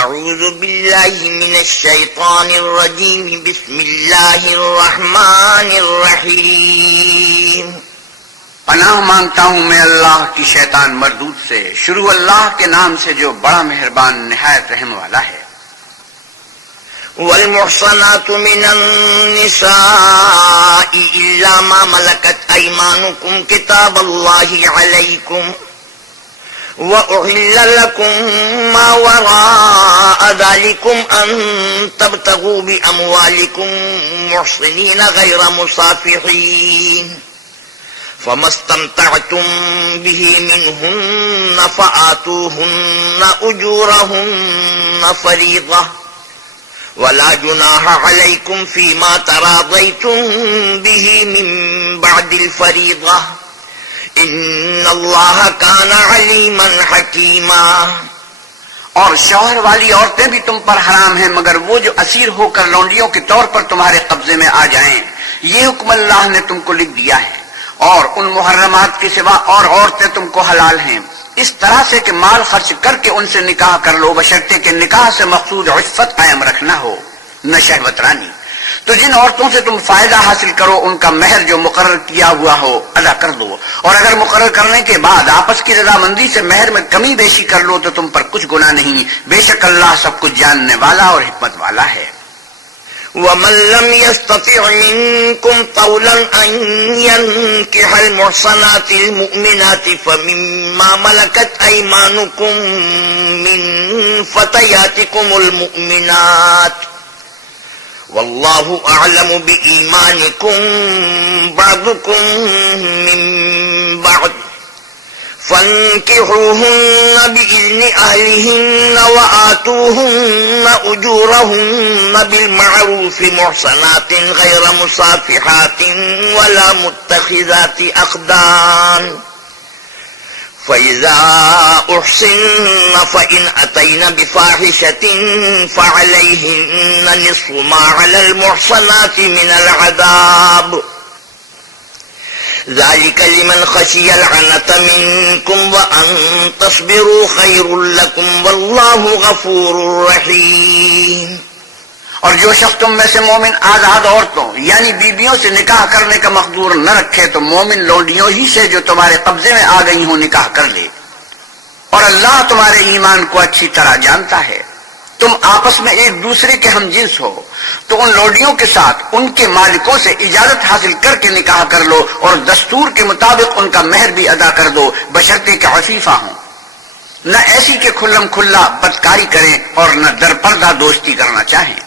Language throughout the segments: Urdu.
اعوذ باللہ من الشیطان الرجیم بسم اللہ الرحمن الرحیم پناہ مانگتا ہوں میں اللہ کی شیطان مردود سے، شروع اللہ کے نام سے جو بڑا مہربان نہایت رحم والا ہے۔ والمحصنات من النساء الا ما ملكت ايمانكم كتاب الله عليكم وأحل لكم ما وراء ذلكم أن تبتغوا بأموالكم محصنين غير مصافحين فما استمتعتم به منهن فآتوهن أجورهن فريضة ولا جناح عليكم فيما تراضيتم به من بعد الفريضة ان اللہ کان علیما حکیما۔ اور شوہر والی عورتیں بھی تم پر حرام ہیں مگر وہ جو اسیر ہو کر لونڈیوں کے طور پر تمہارے قبضے میں آ جائیں، یہ حکم اللہ نے تم کو لکھ دیا ہے۔ اور ان محرمات کے سوا اور عورتیں تم کو حلال ہیں، اس طرح سے کہ مال خرچ کر کے ان سے نکاح کر لو، بشرطے کہ نکاح سے مقصود عفت قائم رکھنا ہو، نہ شہوت رانی۔ تو جن عورتوں سے تم فائدہ حاصل کرو ان کا مہر جو مقرر کیا ہوا ہو ادا کر دو، اور اگر مقرر کرنے کے بعد آپس کی رضامندی سے مہر میں کمی بیشی کر لو تو تم پر کچھ گناہ نہیں، بے شک اللہ سب کچھ جاننے والا اور حکمت والا ہے۔ ومن لم يستطع منكم طولا أن ينكح المحصنات المؤمنات فمما ملكت أيمانكم من فتياتكم المؤمنات والله أعلم بإيمانكم بعضكم من بعض فانكحوهن بإذن أهلهن وآتوهن أجورهن بالمعروف محصنات غير مصافحات ولا متخذات أخدان فإذا أحصن فإن أتين بفاحشة فعليهن نصف ما على المحصنات من العذاب ذلك لمن خشي العنة منكم وأن تصبروا خير لكم والله غفور رحيم۔ اور جو شخص تم میں سے مومن آزاد عورتوں یعنی بیویوں سے نکاح کرنے کا مقدور نہ رکھے تو مومن لونڈیوں ہی سے جو تمہارے قبضے میں آ گئی ہوں نکاح کر لے، اور اللہ تمہارے ایمان کو اچھی طرح جانتا ہے۔ تم آپس میں ایک دوسرے کے ہم جنس ہو تو ان لونڈیوں کے ساتھ ان کے مالکوں سے اجازت حاصل کر کے نکاح کر لو، اور دستور کے مطابق ان کا مہر بھی ادا کر دو، بشرطے کہ عفیفہ ہوں، نہ ایسی کہ کھلم کھلا بدکاری کریں اور نہ در پردہ دوستی کرنا چاہیں۔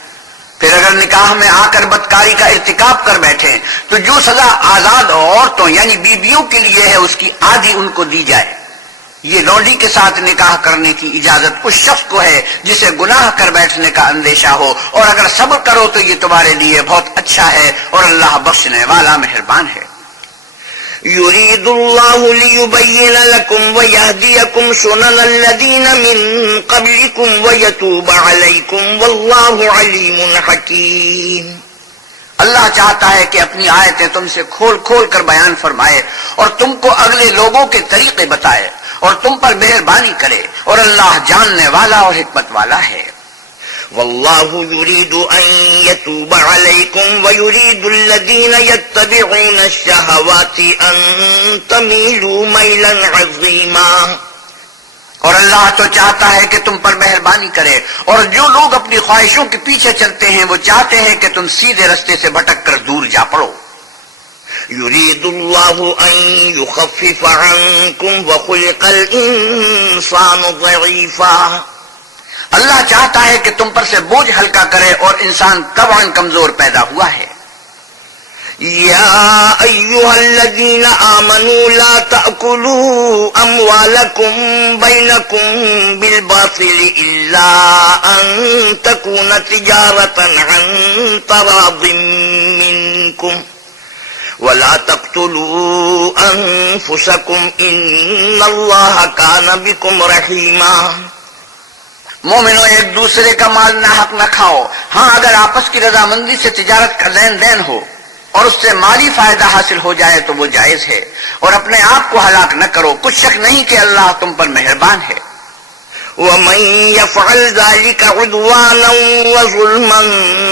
پھر اگر نکاح میں آ کر بدکاری کا ارتکاب کر بیٹھیں تو جو سزا آزاد عورتوں یعنی بیویوں کے لیے ہے اس کی آدھی ان کو دی جائے۔ یہ لونڈی کے ساتھ نکاح کرنے کی اجازت اس شخص کو ہے جسے گناہ کر بیٹھنے کا اندیشہ ہو، اور اگر صبر کرو تو یہ تمہارے لیے بہت اچھا ہے، اور اللہ بخشنے والا مہربان ہے۔ يريد الله ليبين لكم ويهديكم سنن الذين من قبلكم ويتوب عليكم والله عليم حكيم۔ اللہ چاہتا ہے کہ اپنی آیتیں تم سے کھول کھول کر بیان فرمائے اور تم کو اگلے لوگوں کے طریقے بتائے اور تم پر مہربانی کرے، اور اللہ جاننے والا اور حکمت والا ہے۔ والله يريد أن يتوب عليكم ويريد الذين يتبعون الشهوات أن تميلوا ميلا عظيما۔ اور اللہ تو چاہتا ہے کہ تم پر مہربانی کرے، اور جو لوگ اپنی خواہشوں کے پیچھے چلتے ہیں وہ چاہتے ہیں کہ تم سیدھے رستے سے بھٹک کر دور جا پڑو۔ يريد الله أن يخفف عنكم وخلق الإنسان ضعيفا۔ اللہ چاہتا ہے کہ تم پر سے بوجھ ہلکا کرے، اور انسان طبعاً کمزور پیدا ہوا ہے۔ يا أيها الذين آمنوا لا تأكلوا أموالكم بينكم بالباطل إلا أن تكون تجارة عن تراض منكم ولا تقتلوا أنفسكم إن الله كان بكم رحيما۔ مومنوں ایک دوسرے کا مال نہ حق نہ کھاؤ، ہاں اگر آپس کی رضامندی سے تجارت کا لین دین ہو اور اس سے مالی فائدہ حاصل ہو جائے تو وہ جائز ہے، اور اپنے آپ کو ہلاک نہ کرو، کچھ شک نہیں کہ اللہ تم پر مہربان ہے۔ ومن يفعل ذلك عدوانا وظلما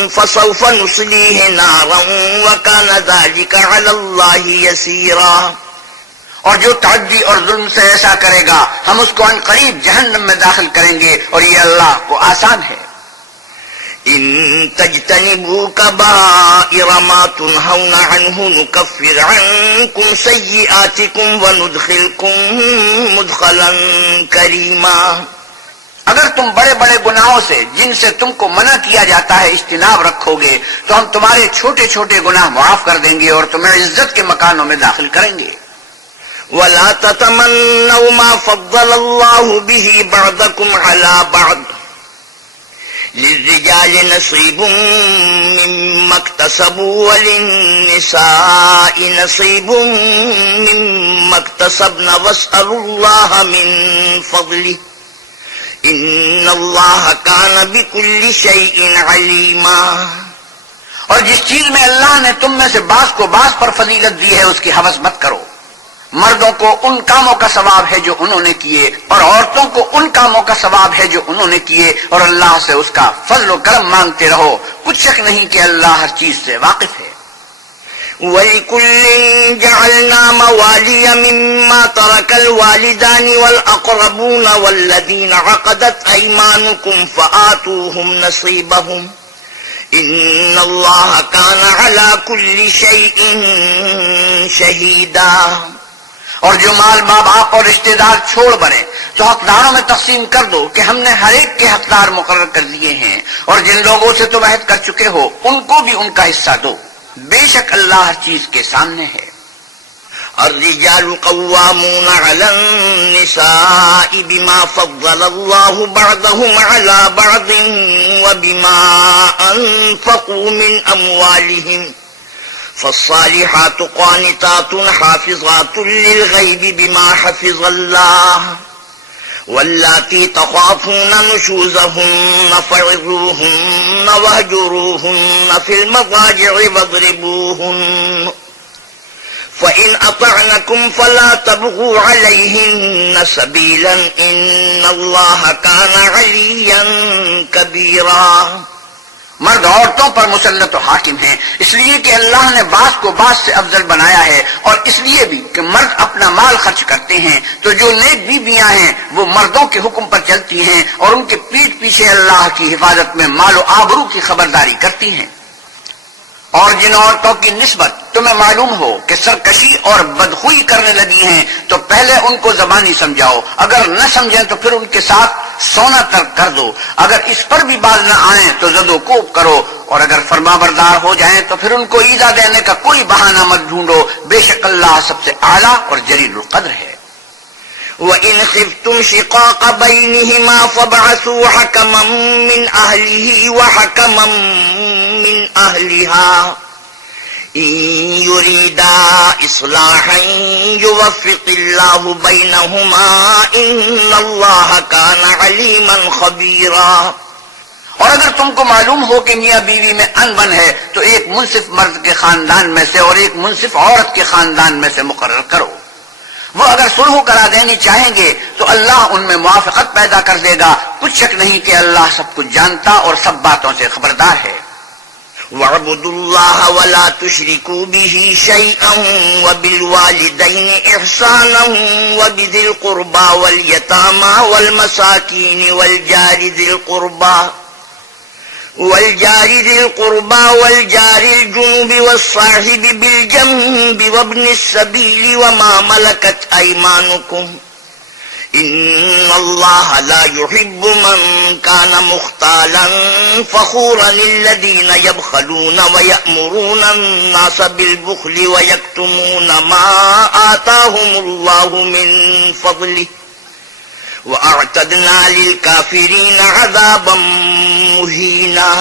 فسوف نصليه نارا وكان ذلك على الله يسيرا. اور جو تعدی اور ظلم سے ایسا کرے گا ہم اس کو عنقریب جہنم میں داخل کریں گے، اور یہ اللہ کو آسان ہے. إن تجتنبوا كبائر ما تنهون عنه نكفر عنكم سيئاتكم وندخلكم مدخلا كريما. اگر تم بڑے بڑے گناہوں سے جن سے تم کو منع کیا جاتا ہے اجتناب رکھو گے تو ہم تمہارے چھوٹے چھوٹے گناہ معاف کر دیں گے اور تمہیں عزت کے مکانوں میں داخل کریں گے. ولا تتمنوا ما فضل الله به بعضكم على بعض للرجال نصيب مما اكتسبوا وللنساء نصيب مما اكتسبن واسألوا الله من فضله إن الله كان بكل شيء عليما. اور جس چیز میں اللہ نے تم میں سے بعض کو بعض پر فضیلت دی ہے اس کی ہوس مت کرو. مردوں کو ان کاموں کا ثواب ہے جو انہوں نے کیے اور عورتوں کو ان کاموں کا ثواب ہے جو انہوں نے کیے، اور اللہ سے اس کا فضل و کرم مانگتے رہو. کچھ شک نہیں کہ اللہ ہر چیز سے واقف ہے. وَلِكُلٍّ جَعَلْنَا مَوَالِيَ مِمَّا تَرَكَ الْوَالِدَانِ وَالْأَقْرَبُونَ وَالَّذِينَ عَقَدَتْ أَيْمَانُكُمْ فَآتُوهُمْ نَصِيبَهُمْ إِنَّ اللَّهَ كَانَ عَلَى كُلِّ شَيْءٍ شَهِيدًا. اور جو مال ماں باپ اور رشتہ دار چھوڑ بنے تو حقداروں میں تقسیم کر دو کہ ہم نے ہر ایک کے حقدار مقرر کر دیے ہیں، اور جن لوگوں سے تم عہد کر چکے ہو ان کو بھی ان کا حصہ دو. بے شک اللہ ہر چیز کے سامنے ہے. الرجال قوامون على النساء بما فضل الله بعضهم على بعض وبما أنفقوا من أموالهم فالصالحات قانتات حافظات للغيب بما حفظ الله واللاتي تخافون نشوزهن فعظوهن واهجروهن في المضاجع واضربوهن فإن أطعنكم فلا تبغوا عليهن سبيلا إن الله كان عليا كبيرا. مرد عورتوں پر مسلط و حاکم ہیں اس لیے کہ اللہ نے بعض کو بعض سے افضل بنایا ہے، اور اس لیے بھی کہ مرد اپنا مال خرچ کرتے ہیں تو جو نیک بیویاں ہیں وہ مردوں کے حکم پر چلتی ہیں اور ان کے پیٹھ پیچھے اللہ کی حفاظت میں مال و آبرو کی خبرداری کرتی ہیں. اور جن عورتوں کی نسبت تمہیں معلوم ہو کہ سرکشی اور بدخوئی کرنے لگی ہیں تو پہلے ان کو زبانی سمجھاؤ، اگر نہ سمجھیں تو پھر ان کے ساتھ سونا ترک کر دو. اگر اس پر بھی باز نہ آئیں تو زد و کوب کرو، اور اگر فرما بردار ہو جائیں تو پھر ان کو ایذا دینے کا کوئی بہانہ مت ڈھونڈو. بے شک اللہ سب سے اعلیٰ اور جلیل القدر ہے. وَإِنْ خِفْتُمْ شِقَاقَ بَيْنِهِمَا فَابْعَثُوا حَكَمًا مِّنْ أَهْلِهِ وَحَكَمًا مِّنْ أَهْلِهَا إِن يُرِيدَا إِصْلَاحًا يُوَفِّقِ اللَّهُ بَيْنَهُمَا إِنَّ اللَّهَ كَانَ عَلِيمًا خَبِيرًا. اور اگر تم کو معلوم ہو کہ میاں بیوی میں انبن ہے تو ایک منصف مرد کے خاندان میں سے اور ایک منصف عورت کے خاندان میں سے مقرر کرو. وہ اگر صلح کرا دینی چاہیں گے تو اللہ ان میں موافقت پیدا کر دے گا. کچھ شک نہیں کہ اللہ سب کچھ جانتا اور سب باتوں سے خبردار ہے. وَاعْبُدُوا اللَّهَ وَلَا تُشْرِكُوا بِهِ شَيْئًا وَبِالْوَالِدَيْنِ إِحْسَانًا وَبِذِي الْقُرْبَى وَالْيَتَامَى وَالْمَسَاكِينِ والجار ذي القربى والجار الجنب والصاحب بالجنب وابن السبيل وما ملكت أيمانكم إن الله لا يحب من كان مختالا فخورا الذين يبخلون ويأمرون الناس بالبخل ويكتمون ما آتاهم الله من فضله وَأَعْتَدْنَا لِلْكَافِرِينَ عَذَابًا مُهِينًا.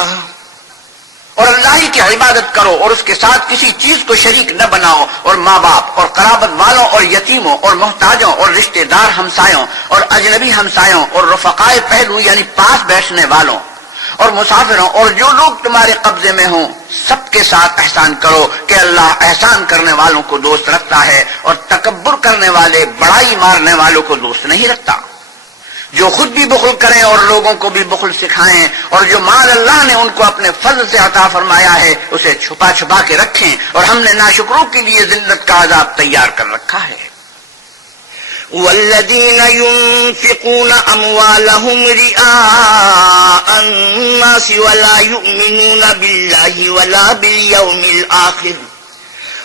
اور اللہ ہی کی عبادت کرو اور اس کے ساتھ کسی چیز کو شریک نہ بناؤ، اور ماں باپ اور قرابت والوں اور یتیموں اور محتاجوں اور رشتہ دار ہمسایوں اور اجنبی ہمسایوں اور رفقائے پہلو یعنی پاس بیٹھنے والوں اور مسافروں اور جو لوگ تمہارے قبضے میں ہوں سب کے ساتھ احسان کرو کہ اللہ احسان کرنے والوں کو دوست رکھتا ہے اور تکبر کرنے والے بڑائی مارنے والوں کو دوست نہیں رکھتا. جو خود بھی بخل کریں اور لوگوں کو بھی بخل سکھائیں، اور جو مال اللہ نے ان کو اپنے فضل سے عطا فرمایا ہے اسے چھپا چھپا کے رکھیں، اور ہم نے ناشکروں کے لیے ذلت کا عذاب تیار کر رکھا ہے۔ والذين ينفقون أموالهم رئاء الناس ولا يؤمنون بالله ولا باليوم الآخر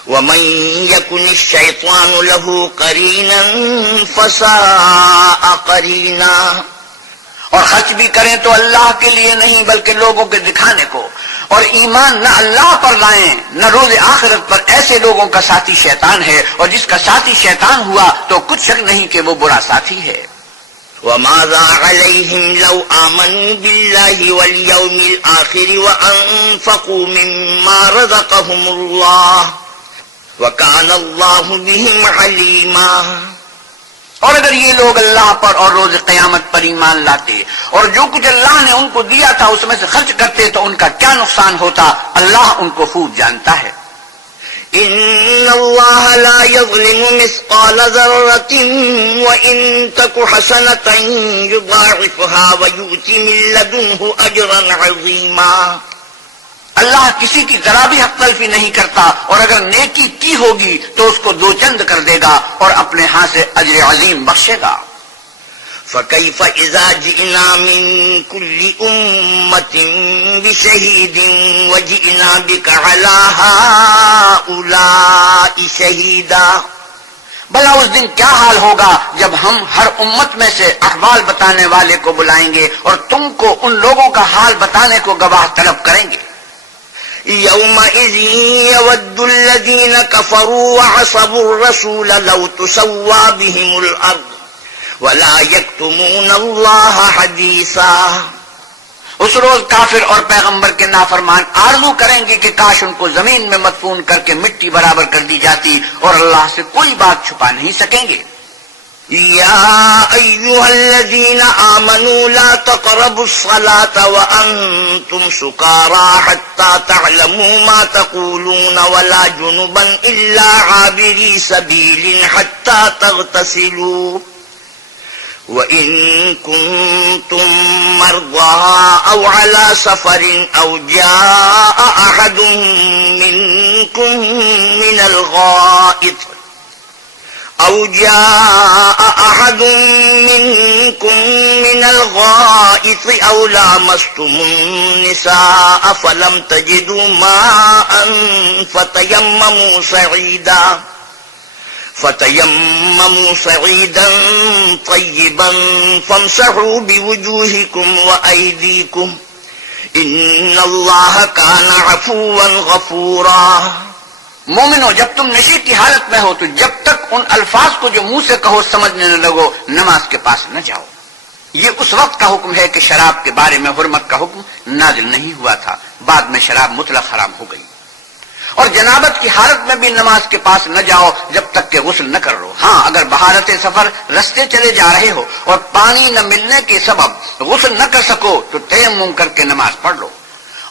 ومن يكن الشيطان له قرينا فساء قرينا۔ اور خرچ بھی کریں تو اللہ کے لیے نہیں بلکہ لوگوں کے دکھانے کو، اور ایمان نہ اللہ پر لائیں نہ روز آخرت پر، ایسے لوگوں کا ساتھی شیطان ہے، اور جس کا ساتھی شیطان ہوا تو کچھ شک نہیں کہ وہ برا ساتھی ہے۔ وماذا عليهم لو آمنوا بالله واليوم الآخر وأنفقوا مما رزقهم الله وكان الله بهم عليما۔ اور اگر یہ لوگ اللہ پر اور روز قیامت پر ایمان لاتے اور جو کچھ اللہ نے ان کو دیا تھا اس میں سے خرچ کرتے تو ان کا کیا نقصان ہوتا، اللہ ان کو خوب جانتا ہے۔ إن الله لا يظلم مثقال ذرة وإن تك حسنة يضاعفها ويؤت من لدنه أجرا عظيما۔ اللہ کسی کی ذرا بھی حق تلفی نہیں کرتا، اور اگر نیکی کی ہوگی تو اس کو دو چند کر دے گا اور اپنے ہاں سے اجر عظیم بخشے گا۔ فكيف إذا جئنا من كل أمة بشهيد وجئنا بك على هؤلاء شهيدا۔ بھلا اس دن کیا حال ہوگا جب ہم ہر امت میں سے احوال بتانے والے کو بلائیں گے اور تم کو ان لوگوں کا حال بتانے کو گواہ طلب کریں گے۔ يومئذ يود الذين كفروا وعصوا الرسول لو تسوى بهم الأرض ولا يكتمون الله حديثا۔ اس روز کافر اور پیغمبر کے نافرمان آرزو کریں گے کہ کاش ان کو زمین میں مدفون کر کے مٹی برابر کر دی جاتی، اور اللہ سے کوئی بات چھپا نہیں سکیں گے۔ يا أيها الذين آمنوا لا تقربوا الصلاة وأنتم سكارى حتى تعلموا ما تقولون ولا جنبا إلا عابري سبيل حتى تغتسلوا وإن كنتم مرضى أو على سفر أو جاء أحد منكم من الغائط أو لامستم النساء فلم تجدوا ماء فتيمموا صعيدا طيبا فامسحوا بوجوهكم وأيديكم إن الله كان عفوا غفورا۔ مومنو، جب تم نشے کی حالت میں ہو تو جب تک ان الفاظ کو جو منہ سے کہو سمجھنے نہ لگو نماز کے پاس نہ جاؤ۔ یہ اس وقت کا حکم ہے کہ شراب کے بارے میں حرمت کا حکم نازل نہیں ہوا تھا، بعد میں شراب مطلق حرام ہو گئی۔ اور جنابت کی حالت میں بھی نماز کے پاس نہ جاؤ جب تک کہ غسل نہ کر لو۔ ہاں، اگر بحالت سفر رستے چلے جا رہے ہو اور پانی نہ ملنے کے سبب غسل نہ کر سکو تو تیمم کر کے نماز پڑھ لو۔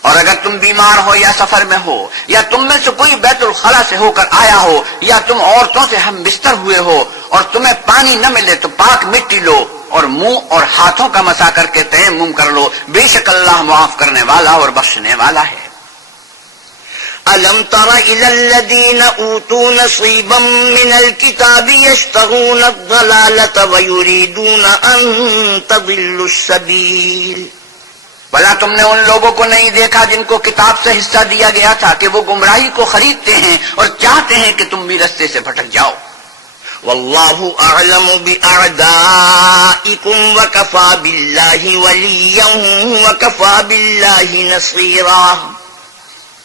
اور اگر تم بیمار ہو یا سفر میں ہو یا تم میں سے کوئی بیت الخلا سے ہو کر آیا ہو یا تم عورتوں سے ہم بستر ہوئے ہو اور تمہیں پانی نہ ملے تو پاک مٹی لو اور منہ اور ہاتھوں کا مسا کر کے تیمم کر لو، بے شک اللہ معاف کرنے والا اور بخشنے والا ہے۔ ألم تر إلى الذين أوتوا نصيبا من الكتاب يشترون الضلالة ويريدون أن تضلوا السبيل۔ بھلا تم نے ان لوگوں کو نہیں دیکھا جن کو کتاب سے حصہ دیا گیا تھا کہ وہ گمراہی کو خریدتے ہیں اور چاہتے ہیں کہ تم بھی رستے سے بھٹک جاؤ۔ والله أعلم بأعدائكم وكفى بالله وليا وكفى بالله نصيرا۔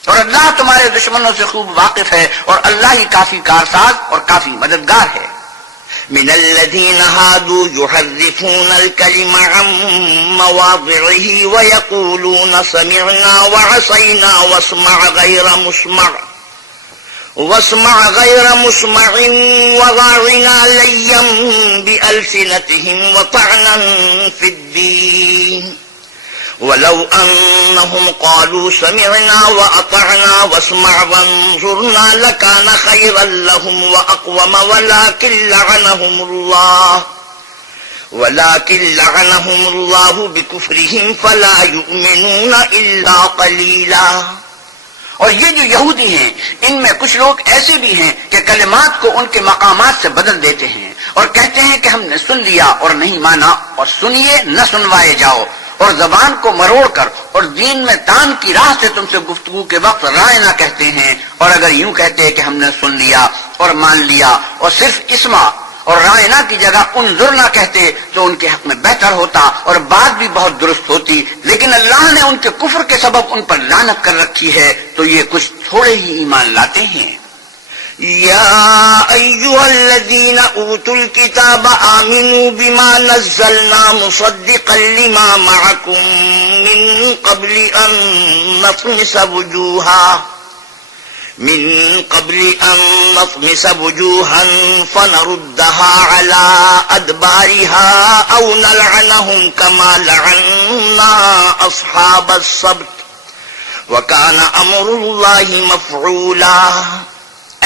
اور اللہ تمہارے دشمنوں سے خوب واقف ہے اور اللہ ہی کافی کارساز اور کافی مددگار ہے۔ من الذين هادوا يحرفون الكلم عن مواضعه ويقولون سمعنا وعصينا واسمع غير مسمع وراعنا ليا بألسنتهم وطعنا في الدين ولو أنهم قالوا سمعنا وأطعنا واسمع وانظرنا لكان خيرا لهم وأقوم ولكن لعنهم الله ولكن لعنهم الله بكفرهم فلا يؤمنون إلا قليلا. اور یہ جو یہودی ہیں ان میں کچھ لوگ ایسے بھی ہیں کہ کلمات کو ان کے مقامات سے بدل دیتے ہیں اور کہتے ہیں کہ ہم نے سن لیا اور نہیں مانا، اور سنیے نہ سنوائے جاؤ، اور زبان کو مروڑ کر اور دین میں تان کی راہ سے تم سے گفتگو کے وقت رائے نہ کہتے ہیں، اور اگر یوں کہتے کہ ہم نے سن لیا اور مان لیا اور صرف اسما اور رائے نہ کی جگہ انظر نہ کہتے تو ان کے حق میں بہتر ہوتا اور بات بھی بہت درست ہوتی، لیکن اللہ نے ان کے کفر کے سبب ان پر لعنت کر رکھی ہے تو یہ کچھ تھوڑے ہی ایمان لاتے ہیں. يا أيها الذين أوتوا الكتاب آمنوا بما نزلنا مصدقا لما معكم من قبل أن نطمس وجوها فنردها على أدبارها أو نلعنهم كما لعنا أصحاب السبت وكان أمر الله مفعولا.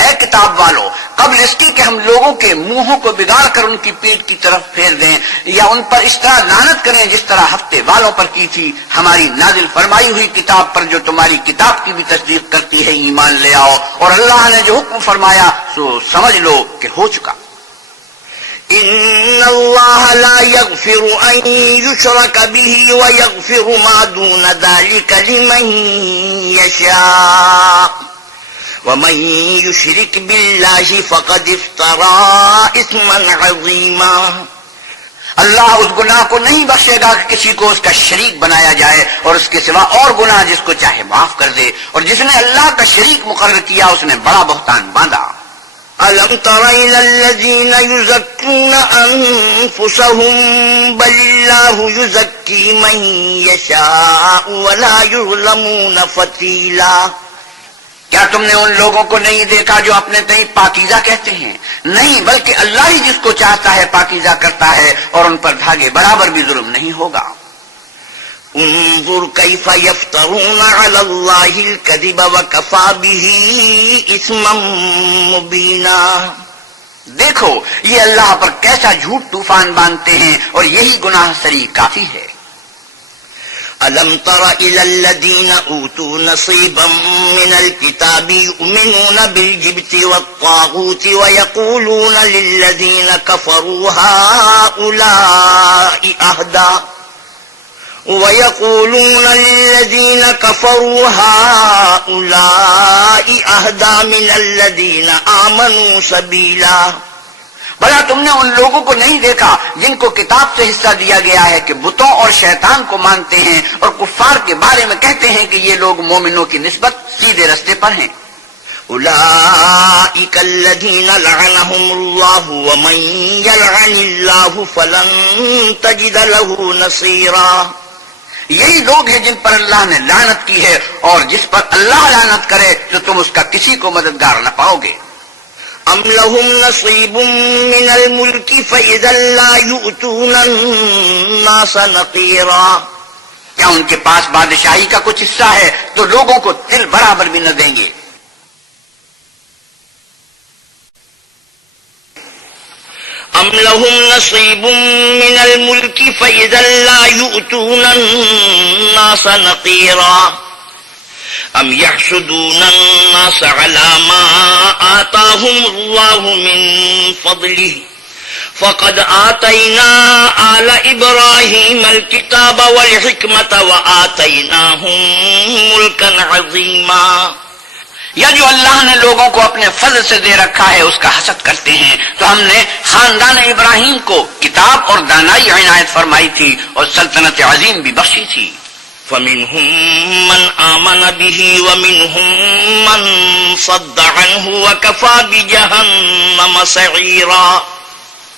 اے کتاب والو، قبل اس کی کہ ہم لوگوں کے منہوں کو بگاڑ کر ان کی پیٹ کی طرف پھیر دیں یا ان پر اس طرح لعنت کریں جس طرح ہفتے والوں پر کی تھی، ہماری نازل فرمائی ہوئی کتاب پر جو تمہاری کتاب کی بھی تصدیق کرتی ہے ایمان لے آؤ، اور اللہ نے جو حکم فرمایا سو سمجھ لو کہ ہو چکا. إن الله لا يغفر أن يشرك به ويغفر ما دون ذلك لمن يشاء ومن يشرك بالله فقد افترى إثما عظيما. اللہ اس گناہ کو نہیں بخشے گا کہ کسی کو اس کا شریک بنایا جائے، اور اس کے سوا اور گناہ جس کو چاہے معاف کر دے، اور جس نے اللہ کا شریک مقرر کیا اس نے بڑا بہتان باندھا. ألم تر إلى الذين يزكون أنفسهم بل الله يزكي من يشاء ولا يظلمون فتيلا. کیا تم نے ان لوگوں کو نہیں دیکھا جو اپنے تئیں پاکیزہ کہتے ہیں؟ نہیں، بلکہ اللہ ہی جس کو چاہتا ہے پاکیزہ کرتا ہے، اور ان پر دھاگے برابر بھی ظلم نہیں ہوگا. انظر كيف يفترون على الله الكذب وكفى به إثما مبينا. دیکھو یہ اللہ پر کیسا جھوٹ طوفان باندھتے ہیں، اور یہی گناہ سری کافی ہے. ألم تر إلى الذين أوتوا نصيبا من الكتاب يؤمنون بالجبت والطاغوت ويقولون للذين كفروا هؤلاء أهدى من الذين آمنوا سبيلا. بھلا تم نے ان لوگوں کو نہیں دیکھا جن کو کتاب سے حصہ دیا گیا ہے کہ بتوں اور شیطان کو مانتے ہیں اور کفار کے بارے میں کہتے ہیں کہ یہ لوگ مومنوں کی نسبت سیدھے رستے پر ہیں. أولئك الذين لعنهم الله ومن يلعن الله فلن تجد له نصيرا. یہی لوگ ہیں جن پر اللہ نے لعنت کی ہے، اور جس پر اللہ لعنت کرے تو تم اس کا کسی کو مددگار نہ پاؤ گے. أم لهم نصيب من الملك فإذا لا يؤتون الناس نقيرا. کیا ان کے پاس بادشاہی کا کچھ حصہ ہے تو لوگوں کو تل برابر بھی نہ دیں گے. أم لهم نصيب من الملك فإذا لا يؤتون الناس نقيرا. أم يحسدون الناس على ما آتاهم الله من فضله فقد آتينا آل إبراهيم الكتاب والحكمة وآتيناهم ملكا عظيما. یا جو اللہ نے لوگوں کو اپنے فضل سے دے رکھا ہے اس کا حسد کرتے ہیں، تو ہم نے خاندان ابراہیم کو کتاب اور دانائی عنایت فرمائی تھی اور سلطنت عظیم بھی بخشی تھی. فمنهم من آمن به ومنهم من صد عنه وكفى بجهنم سعيرا.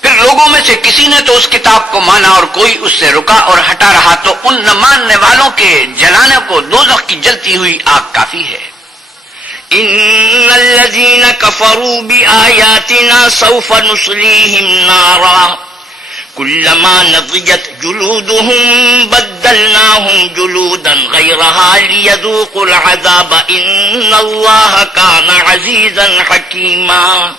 پھر لوگوں میں سے کسی نے تو اس کتاب کو مانا اور کوئی اس سے رکا اور ہٹا رہا، تو ان نہ ماننے والوں کے جلانے کو دوزخ کی جلتی ہوئی آگ کافی ہے. إن الذين كفروا بآياتنا سوف نصليهم نارا كلما نضجت جلودهم بدلناهم جلودا غيرها ليذوقوا العذاب إن الله كان عزيزا حكيما.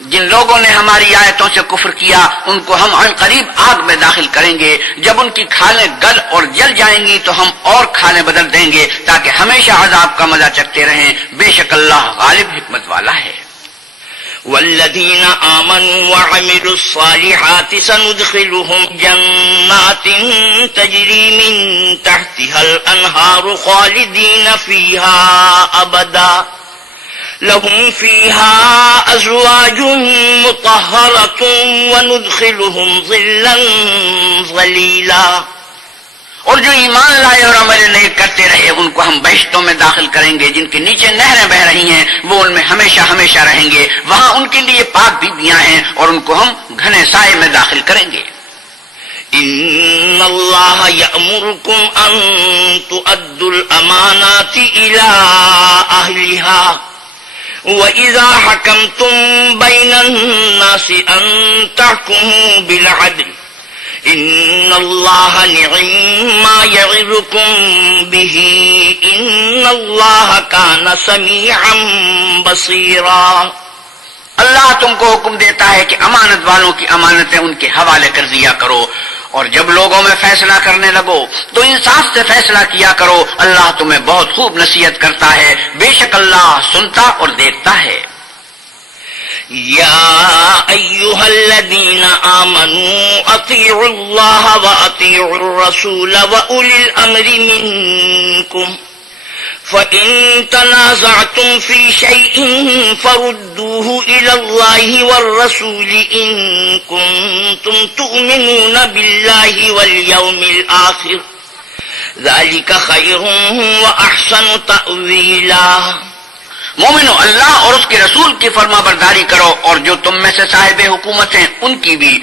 جن لوگوں نے ہماری آیتوں سے کفر کیا ان کو ہم عن قریب آگ میں داخل کریں گے، جب ان کی کھالیں گل اور جل جائیں گی تو ہم اور کھالیں بدل دیں گے تاکہ ہمیشہ عذاب کا مزہ چکھتے رہیں، بے شک اللہ غالب حکمت والا ہے۔ والذين آمنوا وعملوا الصالحات سندخلهم جنات تجري من تحتها الأنهار خالدين فيها أبدا لهم فيها أزواج مطهرة وندخلهم ظلا ظليلا۔ اور جو ایمان لائے اور عمل نیک کرتے رہے ان کو ہم بہشتوں میں داخل کریں گے جن کے نیچے نہریں بہ رہی ہیں، وہ ان میں ہمیشہ ہمیشہ رہیں گے، وہاں ان کے لیے پاک بیویاں ہیں اور ان کو ہم گھنے سائے میں داخل کریں گے۔ ان اللہ یأمرکم ان تؤدوا الامانات الى اہلها وَإِذَا حَكَمْتُمْ بَيْنَ النَّاسِ أَن تَحْكُمُوا بِالْعَدْلِ إِنَّ اللَّهَ نِعِمَّا يَعِظُكُمْ بِهِ إِنَّ اللَّهَ كَانَ سَمِيعًا بَصِيرًا۔ اللہ تم کو حکم دیتا ہے کہ امانت والوں کی امانتیں ان کے حوالے کر دیا کرو، اور جب لوگوں میں فیصلہ کرنے لگو تو انصاف سے فیصلہ کیا کرو، اللہ تمہیں بہت خوب نصیحت کرتا ہے، بے شک اللہ سنتا اور دیکھتا ہے۔ یا ایھا الذین آمنوا اطیعوا اللہ واطیعوا الرسول واولی الامر منکم فَإِن تَنَازَعْتُمْ فِي شَيْءٍ فَرُدُّوهُ إِلَى اللَّهِ وَالرَّسُولِ إِن كُنتُمْ تُؤْمِنُونَ بِاللَّهِ وَالْيَوْمِ الْآخِرِ ذَلِكَ خَيْرٌ وَأَحْسَنُ تَأْوِيلًا۔ مومنو، اللہ اور اس کے رسول کی فرما برداری کرو، اور جو تم میں سے صاحب حکومت ہیں ان کی بھی،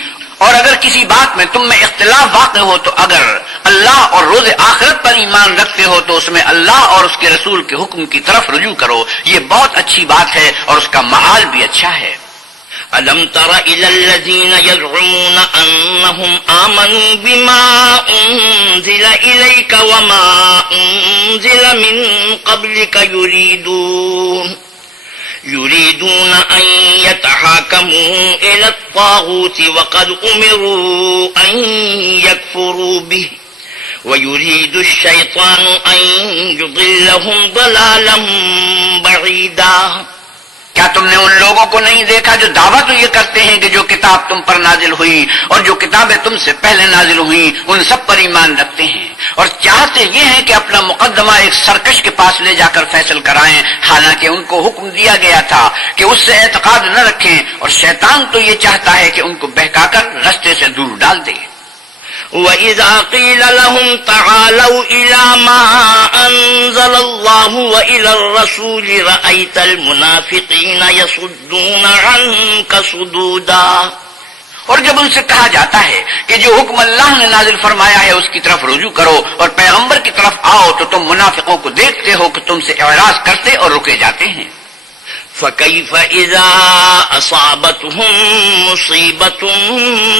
اور اگر کسی بات میں تم میں اختلاف واقع ہو تو اگر اللہ اور روز آخرت پر ایمان رکھتے ہو تو اس میں اللہ اور اس کے رسول کے حکم کی طرف رجوع کرو، یہ بہت اچھی بات ہے اور اس کا معال بھی اچھا ہے۔ أَلَمْ تَرَ إِلَى الَّذِينَ يَزْعُمُونَ أَنَّهُمْ آمَنُوا بِمَا أُنزِلَ إِلَيْكَ وَمَا أُنزِلَ مِن قَبْلِكَ يريدون أن يتحاكموا إلى الطاغوت وقد أمروا أن يكفروا به ويريد الشيطان أن يضلهم ضلالا بعيدا۔ کیا تم نے ان لوگوں کو نہیں دیکھا جو دعویٰ تو یہ کرتے ہیں کہ جو کتاب تم پر نازل ہوئی اور جو کتابیں تم سے پہلے نازل ہوئی ان سب پر ایمان رکھتے ہیں، اور چاہتے یہ ہیں کہ اپنا مقدمہ ایک سرکش کے پاس لے جا کر فیصل کرائیں، حالانکہ ان کو حکم دیا گیا تھا کہ اس سے اعتقاد نہ رکھیں، اور شیطان تو یہ چاہتا ہے کہ ان کو بہکا کر رستے سے دور ڈال دے۔ وَإِذَا قِيلَ لَهُمْ تَعَالَوْا إِلَى مَا أَنزَلَ اللَّهُ وَإِلَى الرَّسُولِ رَأَيْتَ الْمُنَافِقِينَ يَصُدُّونَ عَنكَ صُدُودًا۔ اور جب ان سے کہا جاتا ہے کہ جو حکم اللہ نے نازل فرمایا ہے اس کی طرف رجوع کرو اور پیغمبر کی طرف آؤ تو تم منافقوں کو دیکھتے ہو کہ تم سے اعراض کرتے اور رکے جاتے ہیں۔ فَكَيْفَ إِذَا أَصَابَتْهُم مُّصِيبَةٌ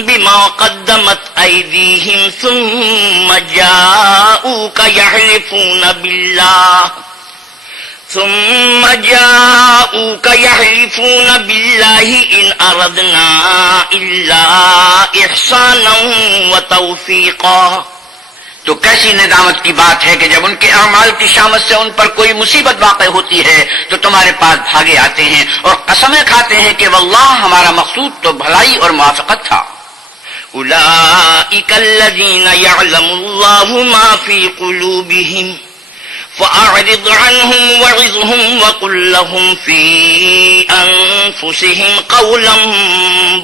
بِمَا قَدَّمَتْ أَيْدِيهِمْ ثُمَّ جَاءُوكَ يَحْلِفُونَ بِاللَّهِ إِنْ أَرَدْنَا إِلَّا إِحْسَانًا وَتَوْفِيقًا۔ تو کیسی ندامت کی بات ہے کہ جب ان کے اعمال کی شامت سے ان پر کوئی مصیبت واقع ہوتی ہے تو تمہارے پاس بھاگے آتے ہیں اور قسمیں کھاتے ہیں کہ واللہ ہمارا مقصود تو بھلائی اور موافقت تھا۔ أولئك الذين يعلم الله ما في قلوبهم فأعرض عنهم وعظهم وقل لهم في أنفسهم قولا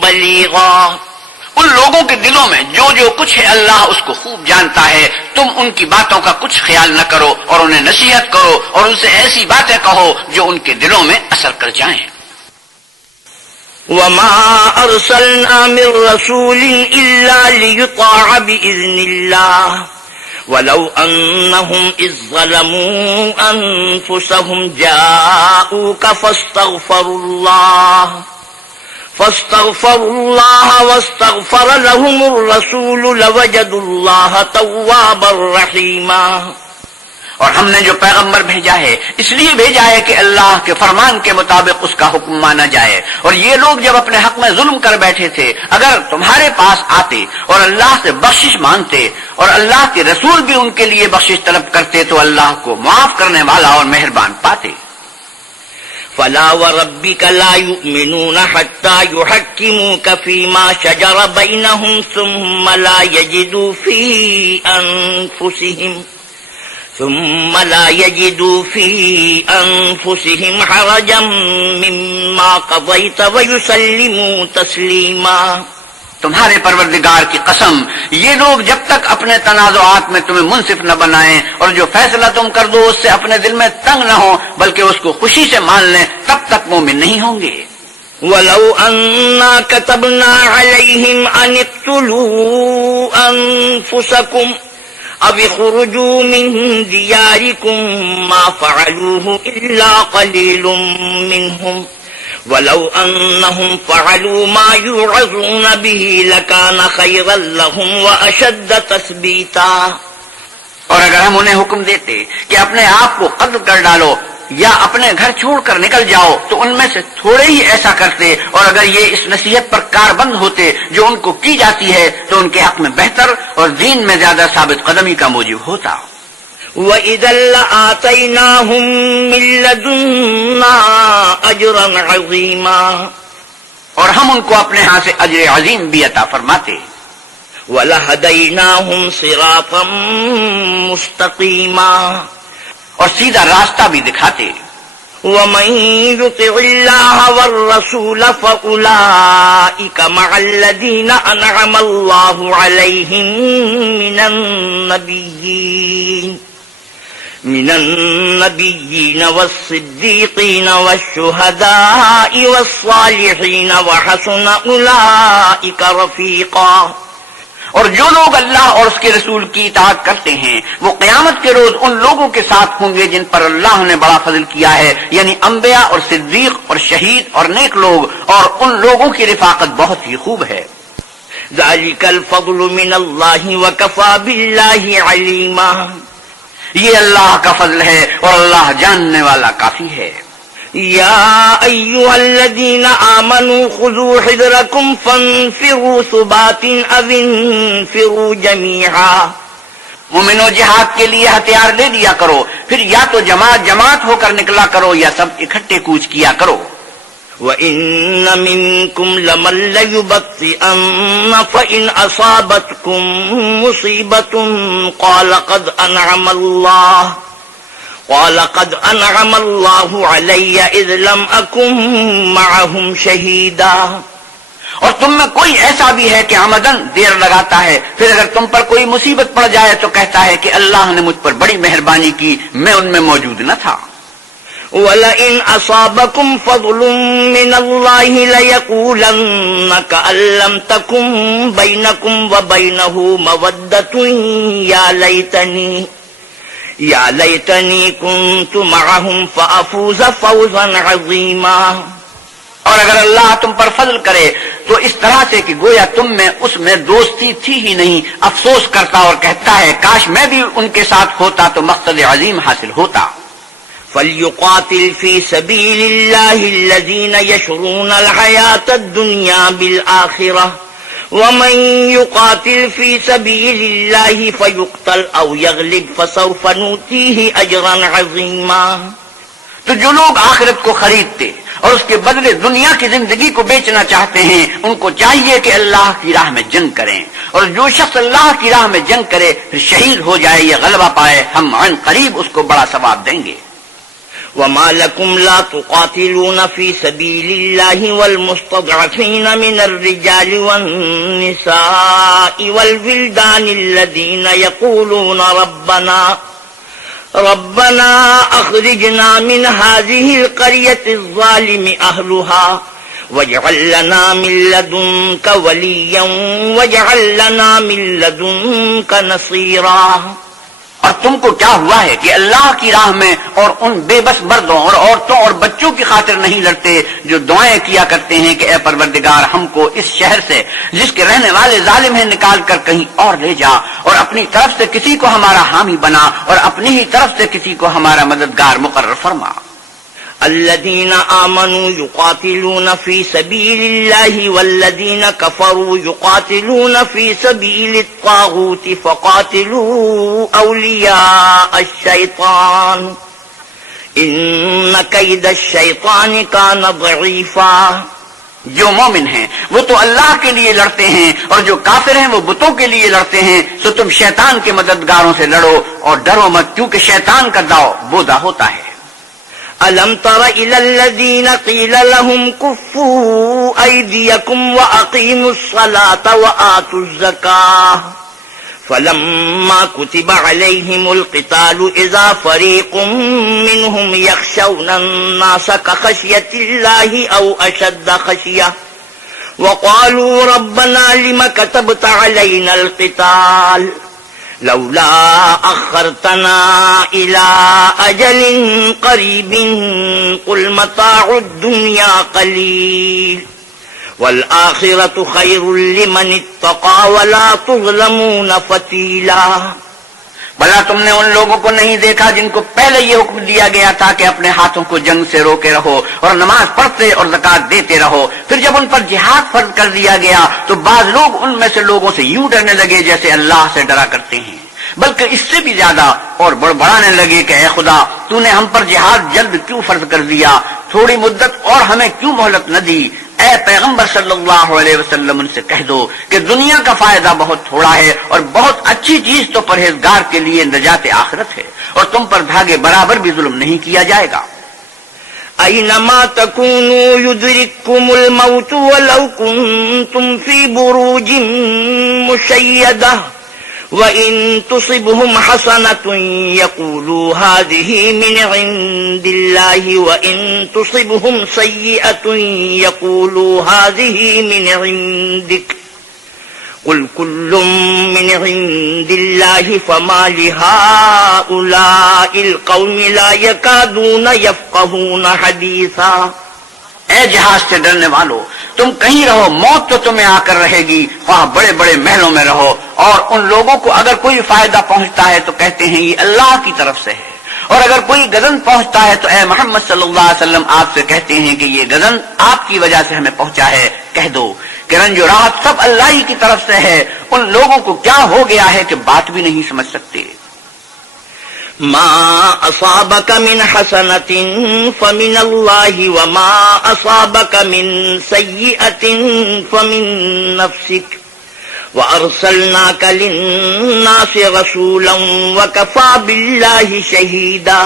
بليغا۔ ان لوگوں کے دلوں میں جو کچھ ہے اللہ اس کو خوب جانتا ہے، تم ان کی باتوں کا کچھ خیال نہ کرو اور انہیں نصیحت کرو اور ان سے ایسی باتیں کہو جو ان کے دلوں میں اثر کر جائیں۔ وَمَا أَرْسَلْنَا مِن رَّسُولٍ إِلَّا لِيُطَاعَ بِإِذْنِ اللَّهِ وَلَوْ أَنَّهُمْ إِذ ظَّلَمُوا أَنفُسَهُمْ جَاءُوكَ فاستغفروا الله واستغفر لهم الرسول لوجدوا الله توابا رحيما۔ اور ہم نے جو پیغمبر بھیجا ہے اس لیے بھیجا ہے کہ اللہ کے فرمان کے مطابق اس کا حکم مانا جائے. اور یہ لوگ جب اپنے حق میں ظلم کر بیٹھے تھے اگر تمہارے پاس آتے اور اللہ سے بخشش مانگتے اور اللہ کے رسول بھی ان کے لیے بخشش طلب کرتے تو اللہ کو معاف کرنے والا اور مہربان پاتے. فلا وربك لا يؤمنون حتى يحكموك فيما شجر بينهم ثم لا يجدوا في أنفسهم حرجا مما قضيت ويسلموا تسليما. تمہارے پروردگار کی قسم یہ لوگ جب تک اپنے تنازعات میں تمہیں منصف نہ بنائیں اور جو فیصلہ تم کر دو اس سے اپنے دل میں تنگ نہ ہو بلکہ اس کو خوشی سے مان لیں تب تک مومن نہیں ہوں گے. ولو أنا كتبنا عليهم أن اقتلوا أنفسكم أو اخرجوا من دياركم ما فعلوه إلا قليل منهم ولو أنهم فعلوا ما يوعظون به لكان خيرا لهم وأشد تثبيتا. اور اگر ہم انہیں حکم دیتے کہ اپنے آپ کو قتل کر ڈالو یا اپنے گھر چھوڑ کر نکل جاؤ تو ان میں سے تھوڑے ہی ایسا کرتے اور اگر یہ اس نصیحت پر کاربند ہوتے جو ان کو کی جاتی ہے تو ان کے حق میں بہتر اور دین میں زیادہ ثابت قدمی کا موجب ہوتا. وَإِذًا لَّآتَيْنَاهُم مِّن لَّدُنَّا أَجْرًا عَظِيمًا اور ہم ان کو اپنے ہاں سے اجر عظیم بھی عطا فرماتے. وَلَهَدَيْنَاهُمْ صِرَاطًا مُّسْتَقِيمًا اور سیدھا راستہ بھی دکھاتے. وَمَن يُطِعِ اللَّهَ وَالرَّسُولَ فَأُولَٰئِكَ مَعَ الَّذِينَ أَنْعَمَ اللَّهُ عَلَيْهِم من النبيين والصديقين والشهداء والصالحين وحسن أولئك رفيقا. اور جو لوگ اللہ اور اس کے رسول کی اطاعت کرتے ہیں وہ قیامت کے روز ان لوگوں کے ساتھ ہوں گے جن پر اللہ نے بڑا فضل کیا ہے یعنی انبیاء اور صدیق اور شہید اور نیک لوگ اور ان لوگوں کی رفاقت بہت ہی خوب ہے. ذلك الفضل من الله وكفى بالله عليما. یہ اللہ کا فضل ہے اور اللہ جاننے والا کافی ہے. یا ایھا الذین آمنوا خذوا حذرکم فانفروا ثبات او انفروا جمیعا. مومنو جہاد کے لیے ہتھیار لے لیا کرو پھر یا تو جماعت جماعت ہو کر نکلا کرو یا سب اکٹھے کوچ کیا کرو. وَإِنَّ مِنكُمْ لَمَن لَّيُبَطِّئَنَّ فَإِنْ أَصَابَتْكُم مُّصِيبَةٌ قَالَ قَدْ أَنْعَمَ اللَّهُ عَلَيَّ إِذْ لَمْ أَكُن مَّعَهُمْ شَهِيدًا. اور تم میں کوئی ایسا بھی ہے کہ عمدن دیر لگاتا ہے پھر اگر تم پر کوئی مصیبت پڑ جائے تو کہتا ہے کہ اللہ نے مجھ پر بڑی مہربانی کی میں ان میں موجود نہ تھا. وَلَئِنْ أَصَابَكُمْ فَضْلٌ مِّنَ اللَّهِ لَيَقُولَنَّ كَأَن لَّمْ تَكُن بَيْنَكُمْ وَبَيْنَهُ مَوَدَّةٌ يَا لَيْتَنِي كُنتُ مَعَهُمْ فَأَفُوزَ فَوْزًا عَظِيمًا. اور اگر اللہ تم پر فضل کرے تو اس طرح سے کہ گویا تم میں اس میں دوستی تھی ہی نہیں افسوس کرتا اور کہتا ہے کاش میں بھی ان کے ساتھ ہوتا تو مقصد عظیم حاصل ہوتا. فَلْيُقَاتِلْ فِي سَبِيلِ اللَّهِ الَّذِينَ يَشْرُونَ الْحَيَاةَ الدُّنْيَا بِالْآخِرَةِ وَمَن يُقَاتِلْ فِي سَبِيلِ اللَّهِ فَيُقْتَلْ أَوْ يَغْلِبْ فَسَوْفَ نُؤْتِيهِ أَجْرًا عَظِيمًا. تو جو لوگ آخرت کو خریدتے اور اس کے بدلے دنیا کی زندگی کو بیچنا چاہتے ہیں ان کو چاہیے کہ اللہ کی راہ میں جنگ کریں اور جو شخص اللہ کی راہ میں جنگ کرے پھر شہید ہو جائے یا غلبہ پائے ہم عن قریب اس کو بڑا ثواب دیں گے. وَمَا لَكُمْ لَا تُقَاتِلُونَ فِي سَبِيلِ اللَّهِ وَالْمُسْتَضْعَفِينَ مِنَ الرِّجَالِ وَالنِّسَاءِ وَالْوِلْدَانِ الَّذِينَ يَقُولُونَ رَبَّنَا أَخْرِجْنَا مِنْ هَٰذِهِ الْقَرْيَةِ الظَّالِمِ أَهْلُهَا وَاجْعَل لَّنَا مِن لَّدُنكَ وَلِيًّا وَاجْعَل لَّنَا مِن لَّدُنكَ نَصِيرًا. اور تم کو کیا ہوا ہے کہ اللہ کی راہ میں اور ان بے بس مردوں اور عورتوں اور بچوں کی خاطر نہیں لڑتے جو دعائیں کیا کرتے ہیں کہ اے پروردگار ہم کو اس شہر سے جس کے رہنے والے ظالم ہیں نکال کر کہیں اور لے جا، اور اپنی طرف سے کسی کو ہمارا حامی بنا اور اپنی ہی طرف سے کسی کو ہمارا مددگار مقرر فرما۔ الذين آمنوا يقاتلون في سبيل الله والذين كفروا يقاتلون في سبيل الطاغوت فقاتلوا أولياء الشيطان إن كيد الشيطان كان ضعيفا۔ جو مومن ہیں وہ تو اللہ کے لیے لڑتے ہیں اور جو کافر ہیں وہ بتوں کے لیے لڑتے ہیں، تو تم شیطان کے مددگاروں سے لڑو اور ڈرو مت، کیونکہ شیطان کا داؤ بودا ہوتا ہے۔ ألم تر إلى الذين قيل لهم كفوا أيديكم وأقيموا الصلاة وآتوا الزكاة فلما كتب عليهم القتال إذا فريق منهم يخشون الناس كخشية الله أو أشد خشية وقالوا ربنا لم كتبت علينا القتال لولا أخرتنا إلى أجل قريب قل متاع الدنيا قليل والآخرة خير لمن اتقى ولا تظلمون فتيلا۔ بھلا تم نے ان لوگوں کو نہیں دیکھا جن کو پہلے یہ حکم دیا گیا تھا کہ اپنے ہاتھوں کو جنگ سے روکے رہو اور نماز پڑھتے اور زکوٰۃ دیتے رہو، پھر جب ان پر جہاد فرض کر دیا گیا تو بعض لوگ ان میں سے لوگوں سے یوں ڈرنے لگے جیسے اللہ سے ڈرا کرتے ہیں، بلکہ اس سے بھی زیادہ اور بڑبڑانے لگے کہ اے خدا تو نے ہم پر جہاد جلد کیوں فرض کر دیا، تھوڑی مدت اور ہمیں کیوں مہلت نہ دی۔ اے پیغمبر صلی اللہ علیہ وسلم ان سے کہہ دو کہ دنیا کا فائدہ بہت تھوڑا ہے اور بہت اچھی چیز تو پرہیزگار کے لیے نجات آخرت ہے، اور تم پر دھاگے برابر بھی ظلم نہیں کیا جائے گا۔ أينما تكونوا يدرككم الموت ولو كنتم في بروج مشيدة وإن تصبهم حسنة يقولوا هذه من عند الله وإن تصبهم سيئة يقولوا هذه من عندك قل كل من عند الله فما لهؤلاء القوم لا يكادون يفقهون حديثا۔ اے جہاز سے ڈرنے والو، تم کہیں رہو موت تو تمہیں آ کر رہے گی، وہاں بڑے بڑے محلوں میں رہو، اور ان لوگوں کو اگر کوئی فائدہ پہنچتا ہے تو کہتے ہیں یہ اللہ کی طرف سے ہے، اور اگر کوئی گزن پہنچتا ہے تو اے محمد صلی اللہ علیہ وسلم آپ سے کہتے ہیں کہ یہ گزن آپ کی وجہ سے ہمیں پہنچا ہے۔ کہہ دو کہ رنج و راحت سب اللہ ہی کی طرف سے ہے، ان لوگوں کو کیا ہو گیا ہے کہ بات بھی نہیں سمجھ سکتے۔ ما أصابك من حسنة فمن الله وما أصابك من سيئة فمن نفسك وأرسلناك للناس رسولا وكفى بالله شهيدا۔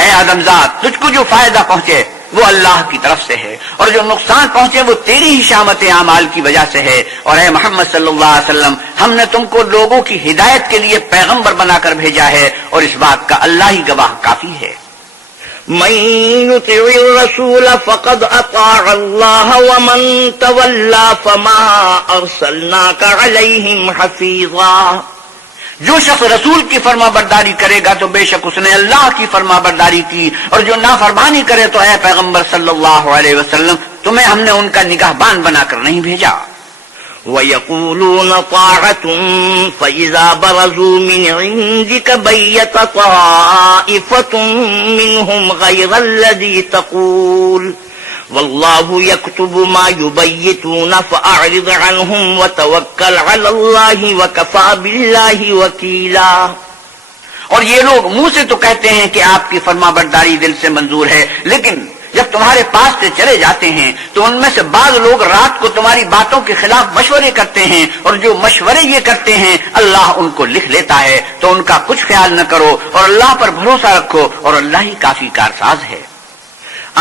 اے آدمزاد، تجھ کو جو فائدہ پہنچے وہ اللہ کی طرف سے ہے، اور جو نقصان پہنچے وہ تیری ہی شامت اعمال کی وجہ سے ہے، اور اے محمد صلی اللہ علیہ وسلم ہم نے تم کو لوگوں کی ہدایت کے لیے پیغمبر بنا کر بھیجا ہے، اور اس بات کا اللہ ہی گواہ کافی ہے۔ من يطع الرسول فقد أطاع الله ومن تولى فما أرسلناك عليهم حفيظا۔ جو شخص رسول کی فرما برداری کرے گا تو بے شک اس نے اللہ کی فرما برداری کی، اور جو نافرمانی کرے تو اے پیغمبر صلی اللہ علیہ وسلم تمہیں ہم نے ان کا نگہبان بنا کر نہیں بھیجا۔ وَيَقُولُونَ طَاعَةٌ فَإِذَا بَرَزُوا مِنْ عِنْدِكَ بَيَّتَ طَائِفَةٌ مِّنْهُمْ غَيْرَ الَّذِي تَقُولُ وَاللَّهُ يَكْتُبُ مَا يُبَيِّتُونَ فَأَعْرِضْ عَنْهُمْ وَتَوَكَّلْ عَلَى اللَّهِ وَكَفَى بِاللَّهِ وَكِيلًا۔ اور یہ لوگ منہ سے تو کہتے ہیں کہ آپ کی فرما برداری دل سے منظور ہے، لیکن جب تمہارے پاس سے چلے جاتے ہیں تو ان میں سے بعض لوگ رات کو تمہاری باتوں کے خلاف مشورے کرتے ہیں، اور جو مشورے یہ کرتے ہیں اللہ ان کو لکھ لیتا ہے، تو ان کا کچھ خیال نہ کرو اور اللہ پر بھروسہ رکھو، اور اللہ ہی کافی کارساز ہے۔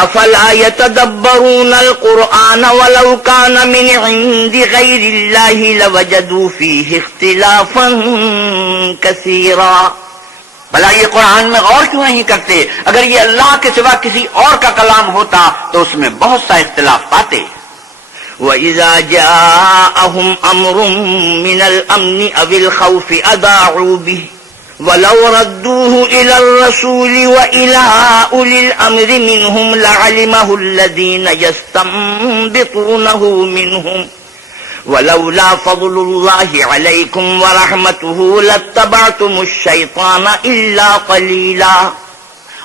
افلا يتدبرون القرآن ولو كان من عند غير الله لوجدوا فيه اختلافا كثيرا۔ بھلا یہ قرآن میں غور کیوں نہیں کرتے؟ اگر یہ اللہ کے سوا کسی اور کا کلام ہوتا تو اس میں بہت سا اختلاف پاتے۔ وَإِذَا جَاءَهُمْ أَمْرٌ مِّنَ الْأَمْنِ أَوِ الْخَوْفِ أَذَاعُوا بِهِ وَلَوْ رَدُّوهُ إِلَى الرَّسُولِ وَإِلَى أُولِي الْأَمْرِ مِنْهُمْ لَعَلِمَهُ الَّذِينَ يَسْتَنبِطُونَهُ مِنْهُمْ وَلَوْلَا فَضْلُ اللَّهِ عَلَيْكُمْ وَرَحْمَتُهُ لَاتَّبَعْتُمُ الشَّيْطَانَ إِلَّا قَلِيلًا۔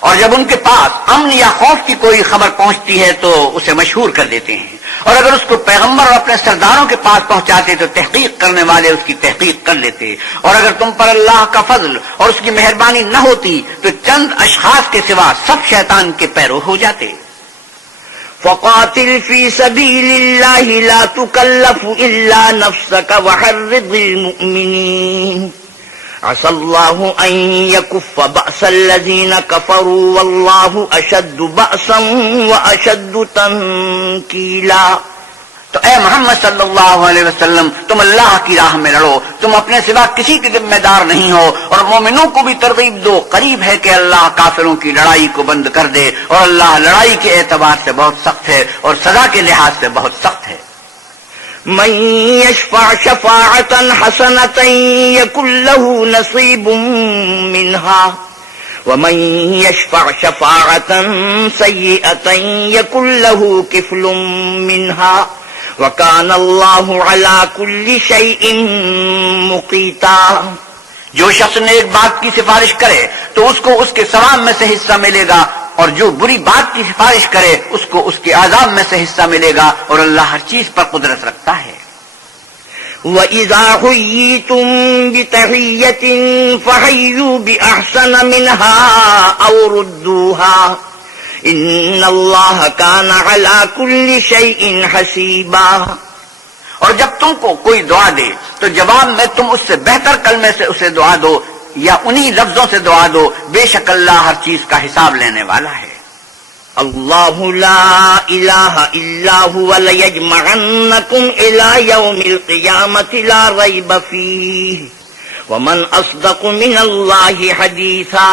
اور جب ان کے پاس امن یا خوف کی کوئی خبر پہنچتی ہے تو اسے مشہور کر دیتے ہیں، اور اگر اس کو پیغمبر اور اپنے سرداروں کے پاس پہنچاتے تو تحقیق کرنے والے اس کی تحقیق کر لیتے، اور اگر تم پر اللہ کا فضل اور اس کی مہربانی نہ ہوتی تو چند اشخاص کے سوا سب شیطان کے پیرو ہو جاتے۔ فَقَاتِلْ فِي سَبِيلِ اللَّهِ لَا تُكَلَّفُ إِلَّا نَفْسَكَ وَحَرِّضِ الْمُؤْمِنِينَ عَسَى اللَّهُ أَن يَكُفَّ بَأْسَ الَّذِينَ كَفَرُوا وَاللَّهُ أَشَدُّ بَأْسًا وَأَشَدُّ تَنكِيلًا۔ تو اے محمد صلی اللہ علیہ وسلم، تم اللہ کی راہ میں لڑو، تم اپنے سوا کسی کے ذمہ دار نہیں ہو، اور مومنوں کو بھی ترغیب دو، قریب ہے کہ اللہ کافروں کی لڑائی کو بند کر دے، اور اللہ لڑائی کے اعتبار سے بہت سخت ہے اور سزا کے لحاظ سے بہت سخت ہے۔ من يشفع شفاعة حسنة يكن له نصيب منها ومن يشفع شفاعة سيئة يكن له كفل منها وكان الله على كل شيء مقيتا۔ جو شخص نے ایک بات کی سفارش کرے تو اس کو اس کے ثواب میں سے حصہ ملے گا، اور جو بری بات کی سفارش کرے اس کو اس کے عذاب میں سے حصہ ملے گا، اور اللہ ہر چیز پر قدرت رکھتا ہے۔ وَإِذَا حُيِّيتُم بِتَحِيَّةٍ فَحَيُّوا بِأَحْسَنَ مِنْهَا أَوْ رُدُّوهَا إِنَّ اللَّهَ كَانَ عَلَى كُلِّ شَيْءٍ حَسِيبًا۔ اور جب تم کو کوئی دعا دے تو جواب میں تم اس سے بہتر کلمے سے اسے دعا دو یا انہی لفظوں سے دعا دو، بے شک اللہ ہر چیز کا حساب لینے والا ہے۔ اللہ لا الہ الا هو لیجمعنکم الی یوم القیامۃ لا ریب فیہ ومن اصدق من اللہ حدیثا۔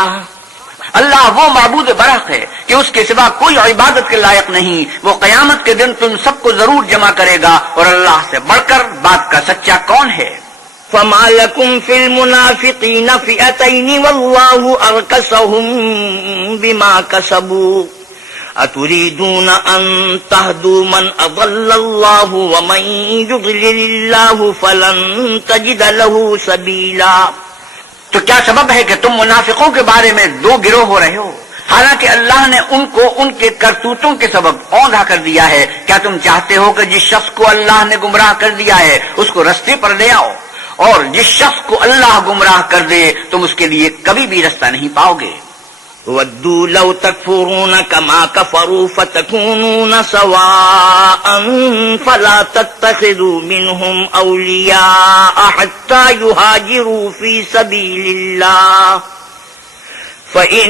اللہ وہ معبود برحق ہے کہ اس کے سوا کوئی عبادت کے لائق نہیں، وہ قیامت کے دن تم سب کو ضرور جمع کرے گا، اور اللہ سے بڑھ کر بات کا سچا کون ہے؟ فما لکم فی المنافقین فئتین واللہ ارکسہم بما کسبوا اتریدون ان تہدوا من اضل اللہ ومن یضلل اللہ فلن تجد له سبیلا۔ تو کیا سبب ہے کہ تم منافقوں کے بارے میں دو گروہ ہو رہے ہو، حالانکہ اللہ نے ان کو ان کے کرتوتوں کے سبب اوندھا کر دیا ہے؟ کیا تم چاہتے ہو کہ جس شخص کو اللہ نے گمراہ کر دیا ہے اس کو رستے پر لے آؤ، اور جس شخص کو اللہ گمراہ کر دے تم اس کے لیے کبھی بھی رستہ نہیں پاؤ گے۔ وَدُّوا لَوْ تَكْفُرُونَ كَمَا كَفَرُوا فَتَكُونُونَ سَوَاءً فَلَا تَتَّخِذُوا مِنْهُمْ أَوْلِيَاءَ حَتَّى يُهَاجِرُوا فِي سَبِيلِ اللَّهِ فَإِن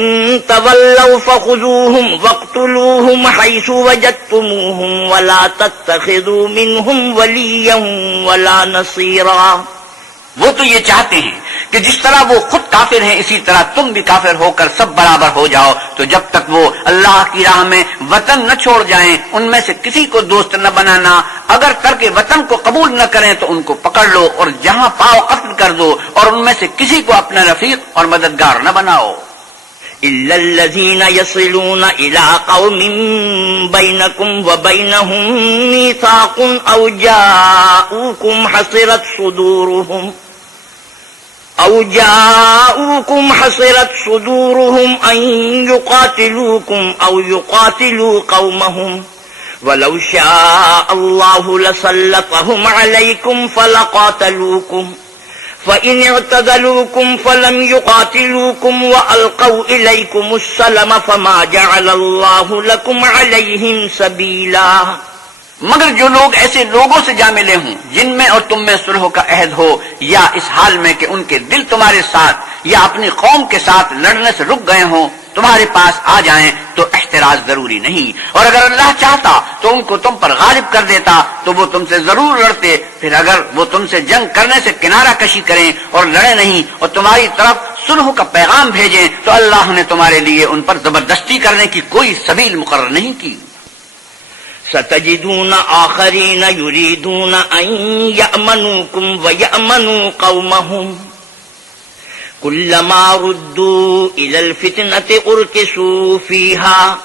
تَوَلَّوْا فَخُذُوهُمْ وَاقْتُلُوهُمْ حَيْثُ وَجَدتُّمُوهُمْ وَلَا تَتَّخِذُوا مِنْهُمْ وَلِيًّا وَلَا نَصِيرًا۔ وہ تو یہ چاہتے ہیں کہ جس طرح وہ خود کافر ہیں اسی طرح تم بھی کافر ہو کر سب برابر ہو جاؤ، تو جب تک وہ اللہ کی راہ میں وطن نہ چھوڑ جائیں ان میں سے کسی کو دوست نہ بنانا، اگر ترک وطن کو قبول نہ کریں تو ان کو پکڑ لو اور جہاں پاؤ قتل کر دو، اور ان میں سے کسی کو اپنا رفیق اور مددگار نہ بناؤ۔ إِلَّا الَّذِينَ يَصِلُونَ إِلَىٰ قَوْمٍ بَيْنَكُمْ وَبَيْنَهُم مِّيثَاقٌ أَوْ جَاءُوكُمْ حَصِرَتْ صُدُورُهُمْ أَن يُقَاتِلُوكُمْ أَوْ يُقَاتِلُوا قَوْمَهُمْ وَلَوْ شَاءَ اللَّهُ لَسَلَّطَهُمْ عَلَيْكُمْ فَلَقَاتَلُوكُمْ فَإِنِ اعْتَزَلُوكُمْ فَلَمْ يُقَاتِلُوكُمْ وَأَلْقَوْا إِلَيْكُمُ السَّلَمَ فَمَا جَعَلَ اللَّهُ لَكُمْ عَلَيْهِمْ سَبِيلًا۔ مگر جو لوگ ایسے لوگوں سے جا ملے ہوں جن میں اور تم میں صلح کا عہد ہو، یا اس حال میں کہ ان کے دل تمہارے ساتھ یا اپنی قوم کے ساتھ لڑنے سے رک گئے ہوں، تمہارے پاس آ جائیں تو احتراز ضروری نہیں، اور اگر اللہ چاہتا تو ان کو تم پر غالب کر دیتا تو وہ تم سے ضرور لڑتے، پھر اگر وہ تم سے جنگ کرنے سے کنارہ کشی کریں اور لڑے نہیں اور تمہاری طرف صلح کا پیغام بھیجیں تو اللہ نے تمہارے لیے ان پر زبردستی کرنے کی کوئی سبیل مقرر نہیں کی۔ ستجدون آخرین یریدون ان یأمنوکم ویأمنوا قومہم كلما ردوا إلى الفتنة أركسوا فيها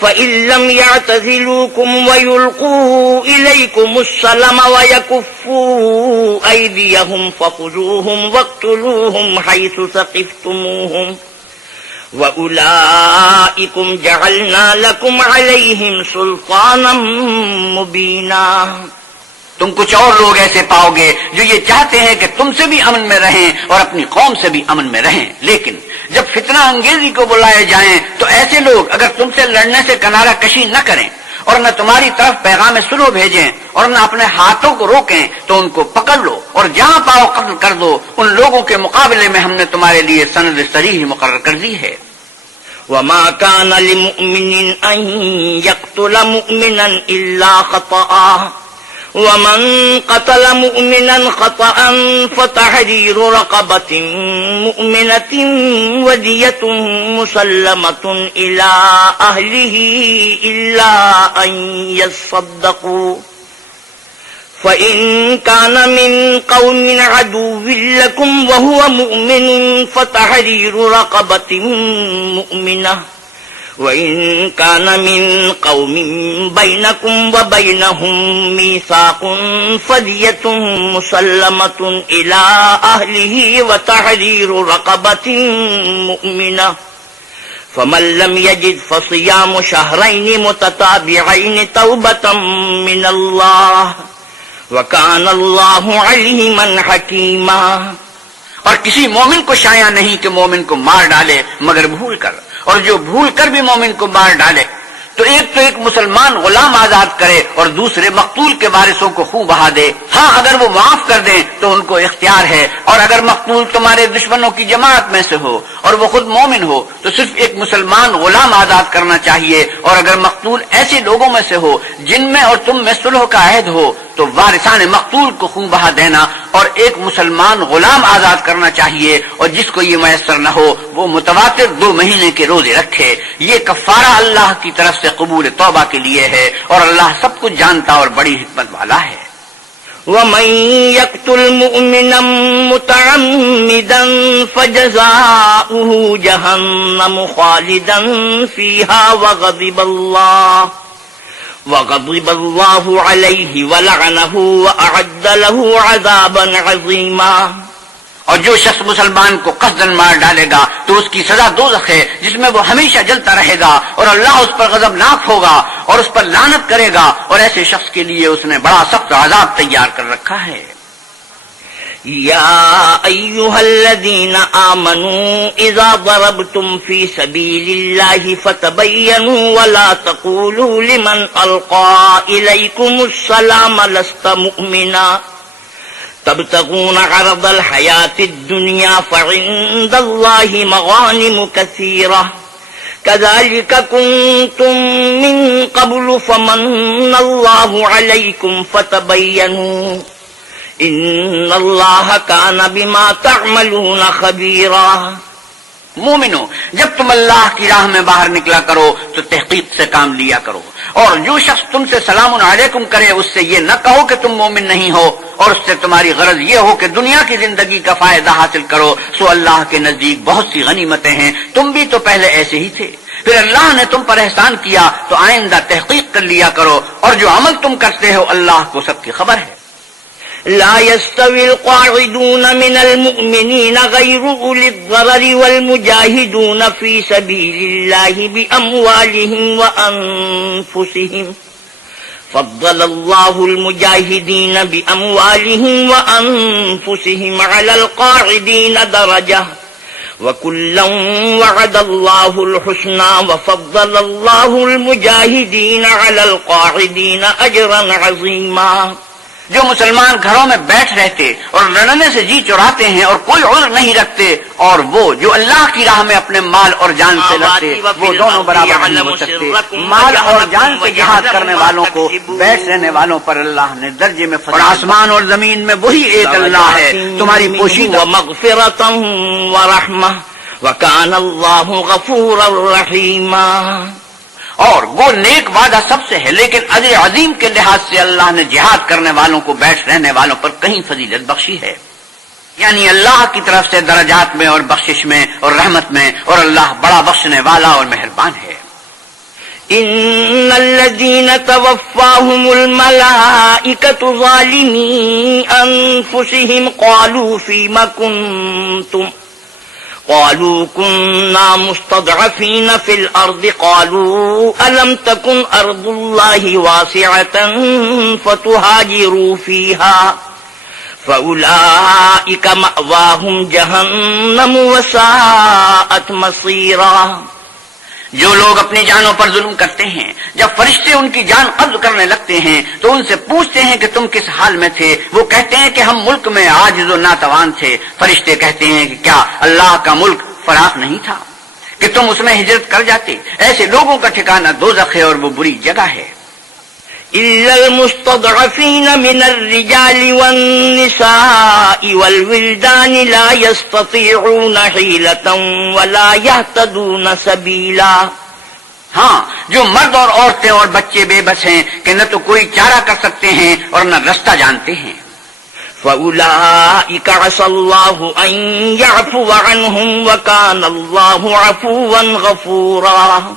فإن لم يعتزلوكم ويلقوا إليكم السلم ويكفوا أيديهم فخذوهم واقتلوهم حيث ثقفتموهم وَأُولَئِكُمْ جَعَلْنَا لَكُمْ عَلَيْهِمْ سُلْطَانًا مُبِينًا۔ تم کچھ اور لوگ ایسے پاؤ گے جو یہ چاہتے ہیں کہ تم سے بھی امن میں رہیں اور اپنی قوم سے بھی امن میں رہیں، لیکن جب فتنہ انگیزی کو بلائے جائیں تو ایسے لوگ اگر تم سے لڑنے سے کنارہ کشی نہ کریں اور نہ تمہاری طرف پیغام صلح بھیجیں اور نہ اپنے ہاتھوں کو روکیں تو ان کو پکڑ لو اور جہاں پاؤ قتل کر دو۔ ان لوگوں کے مقابلے میں ہم نے تمہارے لیے سند صریح مقرر کر دی ہے۔ وَمَا كَانَ لِمُؤْمِنٍ أَن يَقْتُلَ مُؤْمِنًا إِلَّا خَطَأً وَمَن قَتَلَ مُؤْمِنًا خَطَأً فَتَحْرِيرُ رَقَبَةٍ مُؤْمِنَةٍ وَدِيَةٌ مُسَلَّمَةٌ إِلَىٰ أَهْلِهِ إِلَّا أَن يَصَّدَّقُوا فَإِن كَانَ مِن قَوْمٍ عَدُوٍّ لَّكُمْ وَهُوَ مُؤْمِنٌ فَتَحْرِيرُ رَقَبَةٍ مُؤْمِنَةٍ وَإِن كَانَ مِن قَوْمٍ بَيْنَكُمْ وَبَيْنَهُم مِّيثَاقٌ فَدِيَةٌ مُّسَلَّمَةٌ إِلَىٰ أَهْلِهِ وَتَحْرِيرُ رَقَبَةٍ مُّؤْمِنَةٍ فَمَن لَّمْ يَجِدْ فَصِيَامُ شَهْرَيْنِ مُتَتَابِعَيْنِ تَوْبَةً مِّنَ اللَّهِ وَكَانَ اللَّهُ عَلِيمًا حَكِيمًا۔ اور کسی مومن کو شایع نہیں کہ مومن کو مار ڈالے مگر بھول کر، اور جو بھول کر بھی مومن کو مار ڈالے تو ایک مسلمان غلام آزاد کرے اور دوسرے مقتول کے وارثوں کو خون بہا دے۔ ہاں اگر وہ معاف کر دیں تو ان کو اختیار ہے، اور اگر مقتول تمہارے دشمنوں کی جماعت میں سے ہو اور وہ خود مومن ہو تو صرف ایک مسلمان غلام آزاد کرنا چاہیے، اور اگر مقتول ایسے لوگوں میں سے ہو جن میں اور تم میں صلح کا عہد ہو تو وارثان مقتول کو خون بہا دینا، اور ایک مسلمان غلام آزاد کرنا چاہیے، اور جس کو یہ میسر نہ ہو وہ متواتر 2 مہینے کے روزے رکھے۔ یہ کفارہ اللہ کی طرف سے قبول توبہ کے لیے ہے، اور اللہ سب کچھ جانتا اور بڑی حکمت والا ہے۔ وَمَن يَقْتُلْ مُؤْمِنًا مُتَعَمِّدًا فَجَزَاؤُهُ جَهَنَّمُ خَالِدًا فِيهَا وَغَضِبَ اللَّهُ عَلَيْهِ وَلَعَنَهُ وَأَعَدَّ لَهُ عَذَابًا عَظِيمًا۔ اور جو شخص مسلمان کو قصداً مار ڈالے گا تو اس کی سزا دوزخ ہے جس میں وہ ہمیشہ جلتا رہے گا، اور اللہ اس پر غضبناک ہوگا اور اس پر لعنت کرے گا، اور ایسے شخص کے لیے اس نے بڑا سخت عذاب تیار کر رکھا ہے۔ یا ایھا الذین آمنوا اذا ضربتم فی سبیل اللہ فتبینوا ولا تقولوا لمن القى الیکم السلام لست مؤمنا تبتغون عرض الحیاة الدنیا فعند اللہ مغانم کثیرہ كذلك كنتم من قبل فمن اللہ علیکم فتبینوا ان اللہ کان بما تعملون خبیرا۔ مومنو، جب تم اللہ کی راہ میں باہر نکلا کرو تو تحقیق سے کام لیا کرو، اور جو شخص تم سے سلام علیکم کرے اس سے یہ نہ کہو کہ تم مومن نہیں ہو، اور اس سے تمہاری غرض یہ ہو کہ دنیا کی زندگی کا فائدہ حاصل کرو، سو اللہ کے نزدیک بہت سی غنیمتیں ہیں، تم بھی تو پہلے ایسے ہی تھے، پھر اللہ نے تم پر احسان کیا تو آئندہ تحقیق کر لیا کرو، اور جو عمل تم کرتے ہو اللہ کو سب کی خبر ہے۔ لا يستوي القاعدون من المؤمنين غير أولي الضرر والمجاهدون في سبيل الله بأموالهم وأنفسهم فضل الله المجاهدين بأموالهم وأنفسهم على القاعدين درجة وكلا وعد الله الحسنى وفضل الله المجاهدين على القاعدين أجرا عظيما۔ جو مسلمان گھروں میں بیٹھ رہتے اور لڑنے سے جی چراتے ہیں اور کوئی عذر نہیں رکھتے، اور وہ جو اللہ کی راہ میں اپنے مال اور جان سے لڑتے، وہ دونوں برابر نہیں ہو سکتے۔ مال اور جان سے جہاد کرنے والوں کو بیٹھ رہنے والوں پر اللہ نے درجے میں اور آسمان اور زمین میں وہی ایک اللہ ہے تمہاری پوشیدہ ومغفرۃ ورحمۃ وکان اللہ غفورا رحیما۔ اور وہ نیک وعدہ سب سے ہے، لیکن اجر عظیم کے لحاظ سے اللہ نے جہاد کرنے والوں کو بیٹھ رہنے والوں پر کہیں فضیلت بخشی ہے۔ یعنی اللہ کی طرف سے درجات میں اور بخشش میں اور رحمت میں، اور اللہ بڑا بخشنے والا اور مہربان ہے۔ ان الذين توفاهم الملائكة ظالمي انفسهم قالوا فيما كنتم قالوا كنا مستضعفين في الارض قالوا الم تكن ارض الله واسعة فتهاجروا فيها فاولئك مأواهم جهنم وساءت مصيرا۔ جو لوگ اپنی جانوں پر ظلم کرتے ہیں، جب فرشتے ان کی جان قبض کرنے لگتے ہیں تو ان سے پوچھتے ہیں کہ تم کس حال میں تھے؟ وہ کہتے ہیں کہ ہم ملک میں عاجز و ناتوان تھے۔ فرشتے کہتے ہیں کہ کیا اللہ کا ملک فراخ نہیں تھا کہ تم اس میں ہجرت کر جاتے؟ ایسے لوگوں کا ٹھکانہ دوزخ ہے اور وہ بری جگہ ہے۔ إلا المستضعفين من الرجال والنساء والولدان لا يستطيعون حيلة ولا يهتدون سبيلا۔ ہاں، جو مرد اور عورتیں اور بچے بے بس ہیں کہ نہ تو کوئی چارہ کر سکتے ہیں اور نہ رستہ جانتے ہیں۔ فَأُولَئِكَ عَسَى اللَّهُ أَن يَعْفُوَ عَنْهُمْ وَكَانَ اللَّهُ عَفُوًّا غَفُورًا۔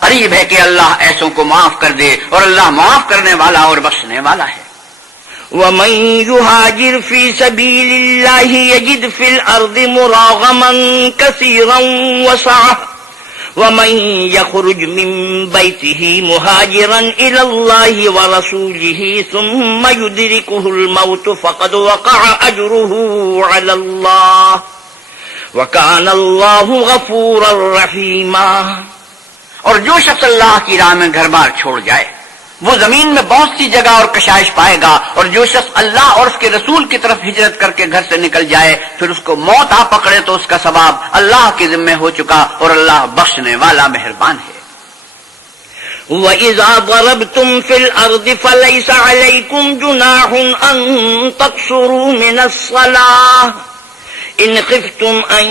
قریب ہے کہ اللہ ایسوں کو معاف کر دے اور اللہ معاف کرنے والا اور بخشنے والا ہے۔ وَمَن يُهَاجِرْ فِي سَبِيلِ اللَّهِ يَجِدْ فِي الْأَرْضِ مُرَاغَمًا كَثِيرًا وَسَعَةً وَمَن يَخْرُجْ مِن بَيْتِهِ مُهَاجِرًا إِلَى اللَّهِ وَرَسُولِهِ ثُمَّ يُدْرِكُهُ الْمَوْتُ فَقَدْ وَقَعَ أَجْرُهُ عَلَى اللَّهِ وَكَانَ اللَّهُ غَفُورًا رَّحِيمًا۔ اور جو شخص اللہ کی راہ میں گھر بار چھوڑ جائے وہ زمین میں بہت سی جگہ اور کشائش پائے گا، اور جو شخص اللہ اور اس کے رسول کی طرف ہجرت کر کے گھر سے نکل جائے پھر اس کو موت آ پکڑے تو اس کا ثواب اللہ کے ذمہ ہو چکا، اور اللہ بخشنے والا مہربان ہے۔ وَإِذَا ضَرَبْتُمْ فِي الْأَرْضِ فَلَيْسَ عَلَيْكُمْ جُنَاحٌ أَن تَقْصُرُوا مِنَ الصَّلَاةِ إِنْ خِفْتُمْ أَن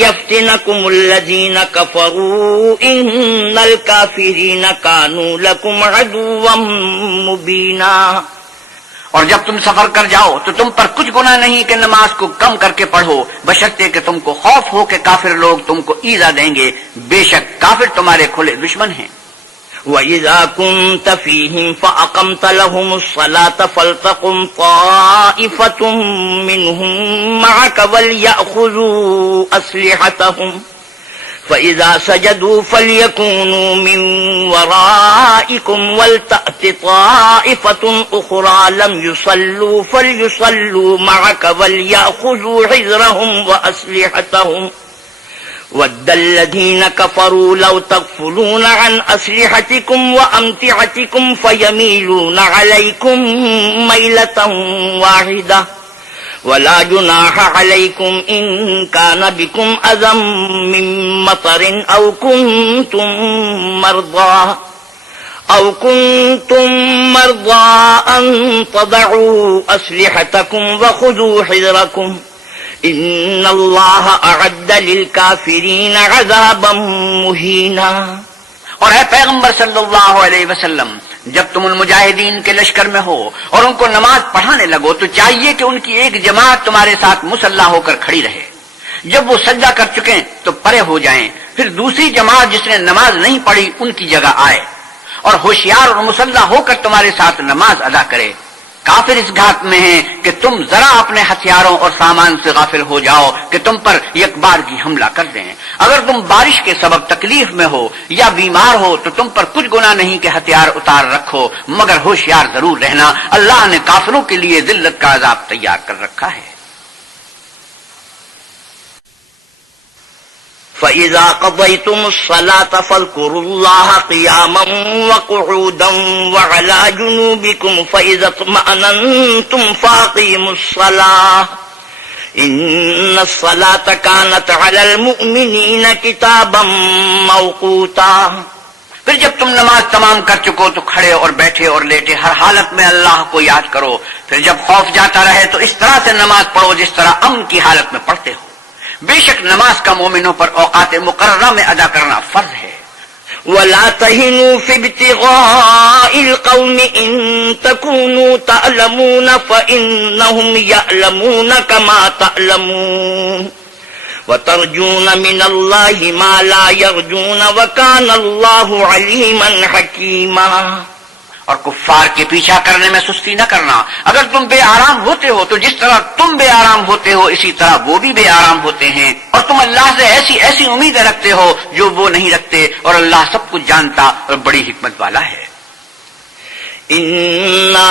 يَفْتِنَكُمُ الَّذِينَ كَفَرُوا إِنَّ الْكَافِرِينَ كَانُوا لَكُمْ عَدُوًّا مُبِينًا۔ اور جب تم سفر کر جاؤ تو تم پر کچھ گناہ نہیں کہ نماز کو کم کر کے پڑھو، بشرطے کہ تم کو خوف ہو کہ کافر لوگ تم کو ایذا دیں گے، بے شک کافر تمہارے کھلے دشمن ہیں۔ وَإِذَا كُنْتَ فِيهِمْ فَأَقَمْتَ لَهُمُ الصَّلَاةَ فَلْتَقُمْ طَائِفَةٌ مِّنْهُمْ مَعَكَ وَلْيَأْخُذُوا أَسْلِحَتَهُمْ فَإِذَا سَجَدُوا فَلْيَكُونُوا مِنْ وَرَائِكُمْ وَلْتَأْتِ طَائِفَةٌ أُخْرَى لَمْ يُصَلُّوا فَلْيُصَلُّوا مَعَكَ وَلْيَأْخُذُوا حِذْرَهُمْ وَأَسْلِحَتَهُمْ وَدَّ الَّذِينَ كَفَرُوا لَوْ تَغْفُلُونَ عَنْ أَسْلِحَتِكُمْ وَأَمْتِعَتِكُمْ فَيَمِيلُونَ عَلَيْكُمْ مَيْلَةً وَاحِدَةً وَلَا جُنَاحَ عَلَيْكُمْ إِن كَانَ بِكُمْ أَذًى مِّن مَّطَرٍ أَوْ كُنتُم مَّرْضَىٰ أَن تَضَعُوا أَسْلِحَتَكُمْ وَخُذُوا حِذْرَكُمْ ان اللہ اعد للکافرین عذابا مہینا۔ اور اے پیغمبر صلی اللہ علیہ وسلم، جب تم ان مجاہدین کے لشکر میں ہو اور ان کو نماز پڑھانے لگو تو چاہیے کہ ان کی ایک جماعت تمہارے ساتھ مسلح ہو کر کھڑی رہے، جب وہ سجدہ کر چکیں تو پرے ہو جائیں، پھر دوسری جماعت جس نے نماز نہیں پڑھی ان کی جگہ آئے اور ہوشیار اور مسلح ہو کر تمہارے ساتھ نماز ادا کرے۔ کافر اس گھات میں ہیں کہ تم ذرا اپنے ہتھیاروں اور سامان سے غافل ہو جاؤ کہ تم پر یک بار کی حملہ کر دیں۔ اگر تم بارش کے سبب تکلیف میں ہو یا بیمار ہو تو تم پر کچھ گناہ نہیں کہ ہتھیار اتار رکھو، مگر ہوشیار ضرور رہنا، اللہ نے کافروں کے لیے ذلت کا عذاب تیار کر رکھا ہے۔ فَإِذَا قَضَيْتُمُ الصَّلَاةَ فَاذْكُرُوا اللَّهَ قِيَامًا وَقُعُودًا وَعَلَى جُنُوبِكُمْ فَإِذَا اطْمَأْنَنتُمْ فَأَقِيمُوا الصَّلَاةَ إِنَّ الصَّلَاةَ كَانَتْ عَلَى الْمُؤْمِنِينَ كِتَابًا مَّوْقُوتًا۔ پھر جب تم نماز تمام کر چکو تو کھڑے اور بیٹھے اور لیٹے ہر حالت میں اللہ کو یاد کرو، پھر جب خوف جاتا رہے تو اس طرح سے نماز پڑھو جس طرح امن کی حالت میں پڑھتے ہو۔ بے شک نماز کا مومنوں پر اوقات مقررہ میں ادا کرنا فرض ہے۔ ولا تهنوا في ابتغاء القوم إن تكونوا تعلمون فإنهم يعلمون كما تعلمون وترجون من الله ما لا يرجون وكان الله عليما حكيما. اور کفار کے پیچھا کرنے میں سستی نہ کرنا. اگر تم بے آرام ہوتے ہو تو جس طرح تم بے آرام ہوتے ہو اسی طرح وہ بھی بے آرام ہوتے ہیں، اور تم اللہ سے ایسی امیدیں رکھتے ہو جو وہ نہیں رکھتے، اور اللہ سب کچھ جانتا اور بڑی حکمت والا ہے. إنا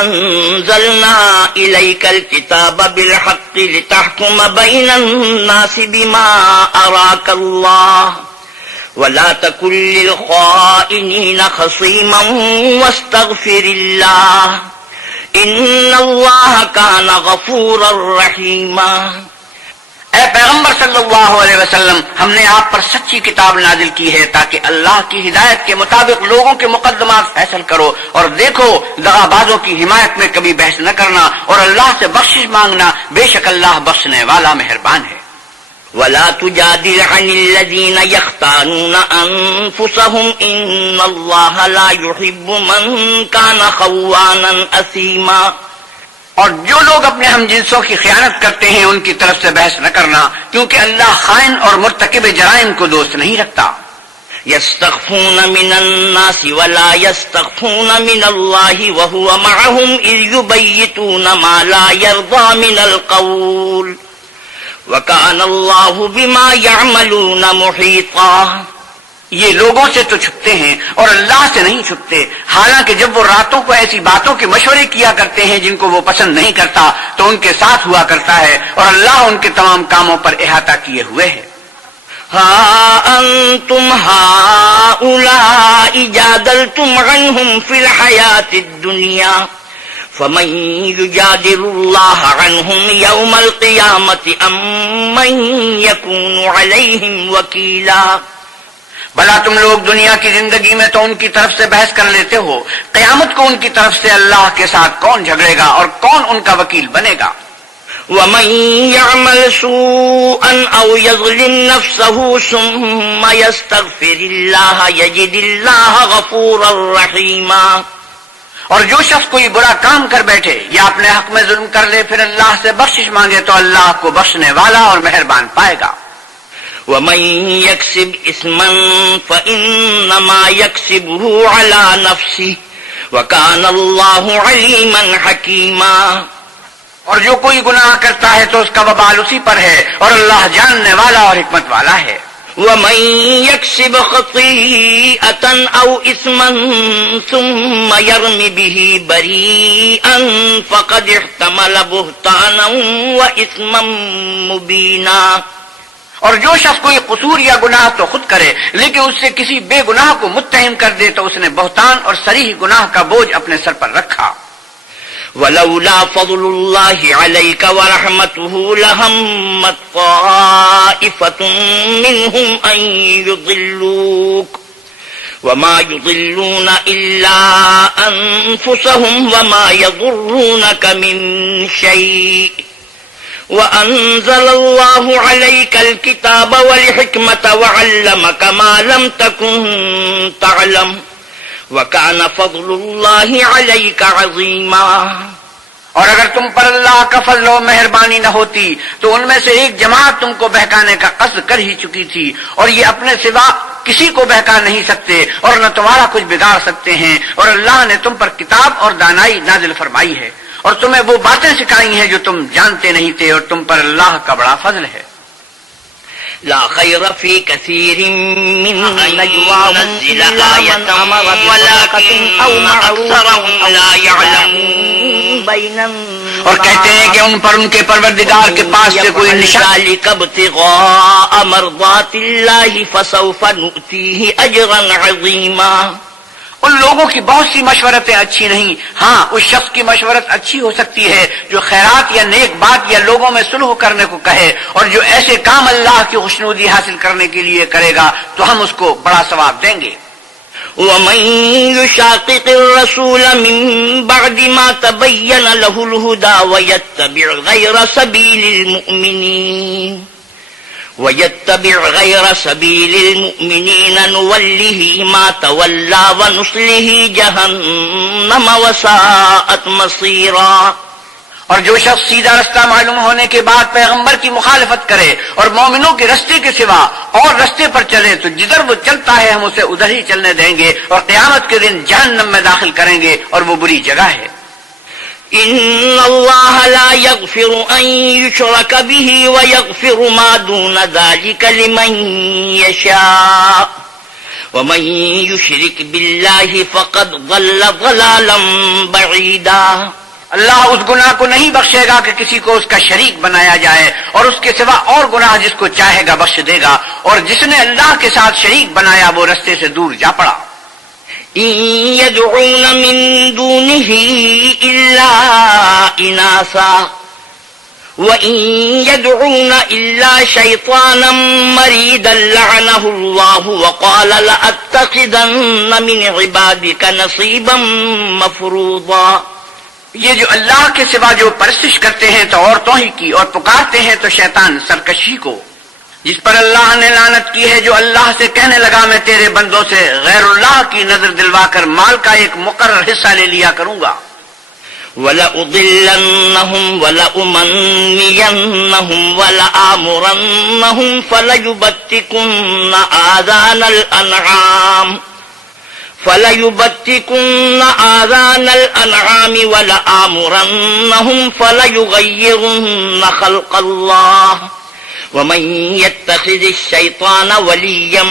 أنزلنا إليك الكتاب بالحق لتحكم بين الناس بما أراك الله ولا تكن للخائنين خصيما واستغفر الله إن الله كان غفورا رحيما. اے پیغمبر صلی اللہ علیہ وسلم، ہم نے آپ پر سچی کتاب نازل کی ہے تاکہ اللہ کی ہدایت کے مطابق لوگوں کے مقدمات فیصل کرو، اور دیکھو دغا بازوں کی حمایت میں کبھی بحث نہ کرنا، اور اللہ سے بخشش مانگنا، بے شک اللہ بخشنے والا مہربان ہے. ولا تجادل عن الذين يختانون أنفسهم إن الله لا يحب من كان خوانا أثيما. اور جو لوگ اپنے ہم جنسوں کی خیانت کرتے ہیں ان کی طرف سے بحث نہ کرنا، کیونکہ اللہ خائن اور مرتکب جرائم کو دوست نہیں رکھتا. يستخفون من الناس ولا يستخفون من الله وهو معهم إذ يبيتون ما لا يرضى من القول وَكَانَ اللَّهُ بِمَا يَعْمَلُونَ مُحِيطًا. یہ لوگوں سے تو چھپتے ہیں اور اللہ سے نہیں چھپتے، حالانکہ جب وہ راتوں کو ایسی باتوں کے مشورے کیا کرتے ہیں جن کو وہ پسند نہیں کرتا تو ان کے ساتھ ہوا کرتا ہے، اور اللہ ان کے تمام کاموں پر احاطہ کیے ہوئے ہے. ہا انتم ہؤلاء جادلتم عنهم في الحياة الدنيا فمن يجادل الله عنهم يوم القيامة أم من يكون عليهم وكيلا. بھلا تم لوگ دنیا کی زندگی میں تو ان کی طرف سے بحث کر لیتے ہو، قیامت کو ان کی طرف سے اللہ کے ساتھ کون جھگڑے گا اور کون ان کا وکیل بنے گا؟ ومن يعمل سوءا أو يظلم نفسه ثم يستغفر الله يجد الله غفورا رحيما. اور جو شخص کوئی برا کام کر بیٹھے یا اپنے حق میں ظلم کر لے پھر اللہ سے بخشش مانگے تو اللہ کو بخشنے والا اور مہربان پائے گا. ومن يكسب إثما فإنما يكسبه على نفسه وكان الله عليما حكيما. اور جو کوئی گناہ کرتا ہے تو اس کا وبال اسی پر ہے، اور اللہ جاننے والا اور حکمت والا ہے. ومن يكسب خطيئة أو إثما ثم يرم به بريئا فقد احتمل بهتانا وإثما مبينا. اور جو شخص کوئی قصور یا گناہ تو خود کرے لیکن اس سے کسی بے گناہ کو متہم کر دے تو اس نے بہتان اور صریح گناہ کا بوجھ اپنے سر پر رکھا. ولولا فضل الله عليك ورحمته لهمت طائفة منهم أن يضلوك وما يضلون إلا أنفسهم وما يضرونك من شيء وأنزل الله عليك الكتاب والحكمة وعلمك ما لم تكن تعلم وَكَانَ فَضْلُ اللَّهِ عَلَيْكَ عَظِيمًا. اور اگر تم پر اللہ کا فضل و مہربانی نہ ہوتی تو ان میں سے ایک جماعت تم کو بہکانے کا قصد کر ہی چکی تھی، اور یہ اپنے سوا کسی کو بہکا نہیں سکتے اور نہ تمہارا کچھ بگاڑ سکتے ہیں، اور اللہ نے تم پر کتاب اور دانائی نازل فرمائی ہے اور تمہیں وہ باتیں سکھائی ہیں جو تم جانتے نہیں تھے، اور تم پر اللہ کا بڑا فضل ہے. لا خير في كثير من نجواهم إلا من أمر بصدقة أو معروف لا يعلمون. اور کہتے ہیں کہ ان پر ان کے پروردگار کے پاس سے کوئی نشان. ابتغاء مرضات الله فسوف نؤتيه أجرا عظيما. ان لوگوں کی بہت سی مشورتیں اچھی نہیں، ہاں اس شخص کی مشورت اچھی ہو سکتی ہے جو خیرات یا نیک بات یا لوگوں میں صلح کرنے کو کہے، اور جو ایسے کام اللہ کی خوشنودی حاصل کرنے کے لیے کرے گا تو ہم اس کو بڑا ثواب دیں گے. ومن يشاقق الرسول من بعد ما تبين له الهدى ويتبع غير سبيل المؤمنين وَيَتَّبِعْ غَيْرَ سَبِيلِ الْمُؤْمِنِينَ نُوَلِّهِ مَا تَوَلَّى وَنُصْلِهِ جَهَنَّمَ وَسَاءَتْ مَصِيرًا۔ اور جو شخص سیدھا رستہ معلوم ہونے کے بعد پیغمبر کی مخالفت کرے اور مومنوں کے رستے کے سوا اور رستے پر چلے تو جدھر وہ چلتا ہے ہم اسے ادھر ہی چلنے دیں گے اور قیامت کے دن جہنم میں داخل کریں گے اور وہ بری جگہ ہے۔ إِنَّ اللَّهَ لَا يَغْفِرُ أَن يُشْرَكَ بِهِ وَيَغْفِرُ مَا دُونَ ذَلِكَ لِمَن يَشَاءُ وَمَن يُشْرِكْ بِاللَّهِ فَقَدْ ضَلَّ ضَلَالًا بَعِيدًا۔ اللہ اس گناہ کو نہیں بخشے گا کہ کسی کو اس کا شریک بنایا جائے، اور اس کے سوا اور گناہ جس کو چاہے گا بخش دے گا، اور جس نے اللہ کے ساتھ شریک بنایا وہ رستے سے دور جا پڑا۔ إِن يَدْعُونَ مِن دُونِهِ إِلَّا إِنَاثًا وَإِن يَدْعُونَ إِلَّا شَيْطَانًا مَرِيدًا لَعَنَهُ اللَّهُ وَقَالَ لَأَتَّخِذَنَّ مِنْ عِبَادِكَ نَصِيبًا مَفْرُوضًا۔ یہ جو اللہ کے سوا جو پرستش کرتے ہیں تو عورتوں ہی کی، اور پکارتے ہیں تو شیطان سرکشی کو، جس پر اللہ نے لعنت کی ہے، جو اللہ سے کہنے لگا میں تیرے بندوں سے غیر اللہ کی نظر دلوا کر مال کا ایک مقرر حصہ لے لیا کروں گا۔ وَلَأُضِلَّنَّهُمْ وَلَأُمَنِّيَنَّهُمْ وَلَآمُرَنَّهُمْ فَلَيُبَتِّكُنَّ آذَانَ الْأَنْعَامِ وَلَآمُرَنَّهُمْ فَلَيُغَيِّرُنَّ خَلْقَ اللَّهِ وَمَن يَتَّخِذِ الشَّيْطَانَ وَلِيًّا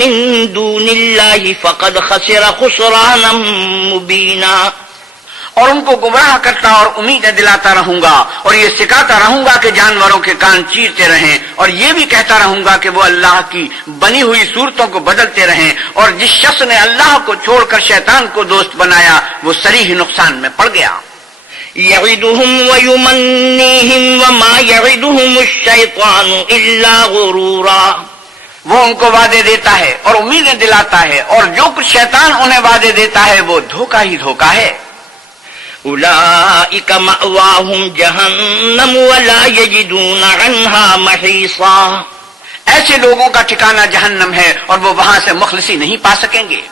مِّن دُونِ اللَّهِ فَقَدْ خَسِرَ خُسْرَانًا مُّبِينًا۔ اور ان کو گمراہ کرتا اور امیدیں دلاتا رہوں گا، اور یہ سکھاتا رہوں گا کہ جانوروں کے کان چیرتے رہیں، اور یہ بھی کہتا رہوں گا کہ وہ اللہ کی بنی ہوئی صورتوں کو بدلتے رہیں، اور جس شخص نے اللہ کو چھوڑ کر شیطان کو دوست بنایا وہ صریح نقصان میں پڑ گیا۔ يَعِدُهُمْ وَيُمَنِّيهِمْ وَمَا يَعِدُهُمُ الشَّيْطَانُ إِلَّا غُرُورًا۔ وہ ان کو وعدے دیتا ہے اور امیدیں دلاتا ہے، اور جو کچھ شیطان انہیں وعدے دیتا ہے وہ دھوکہ ہی دھوکہ ہے۔ أُولَئِكَ مَأْوَاهُمْ جَهَنَّمُ وَلَا يَجِدُونَ عَنْهَا مَحِيصًا۔ ایسے لوگوں کا ٹھکانہ جہنم ہے اور وہ وہاں سے مخلصی نہیں پا سکیں گے۔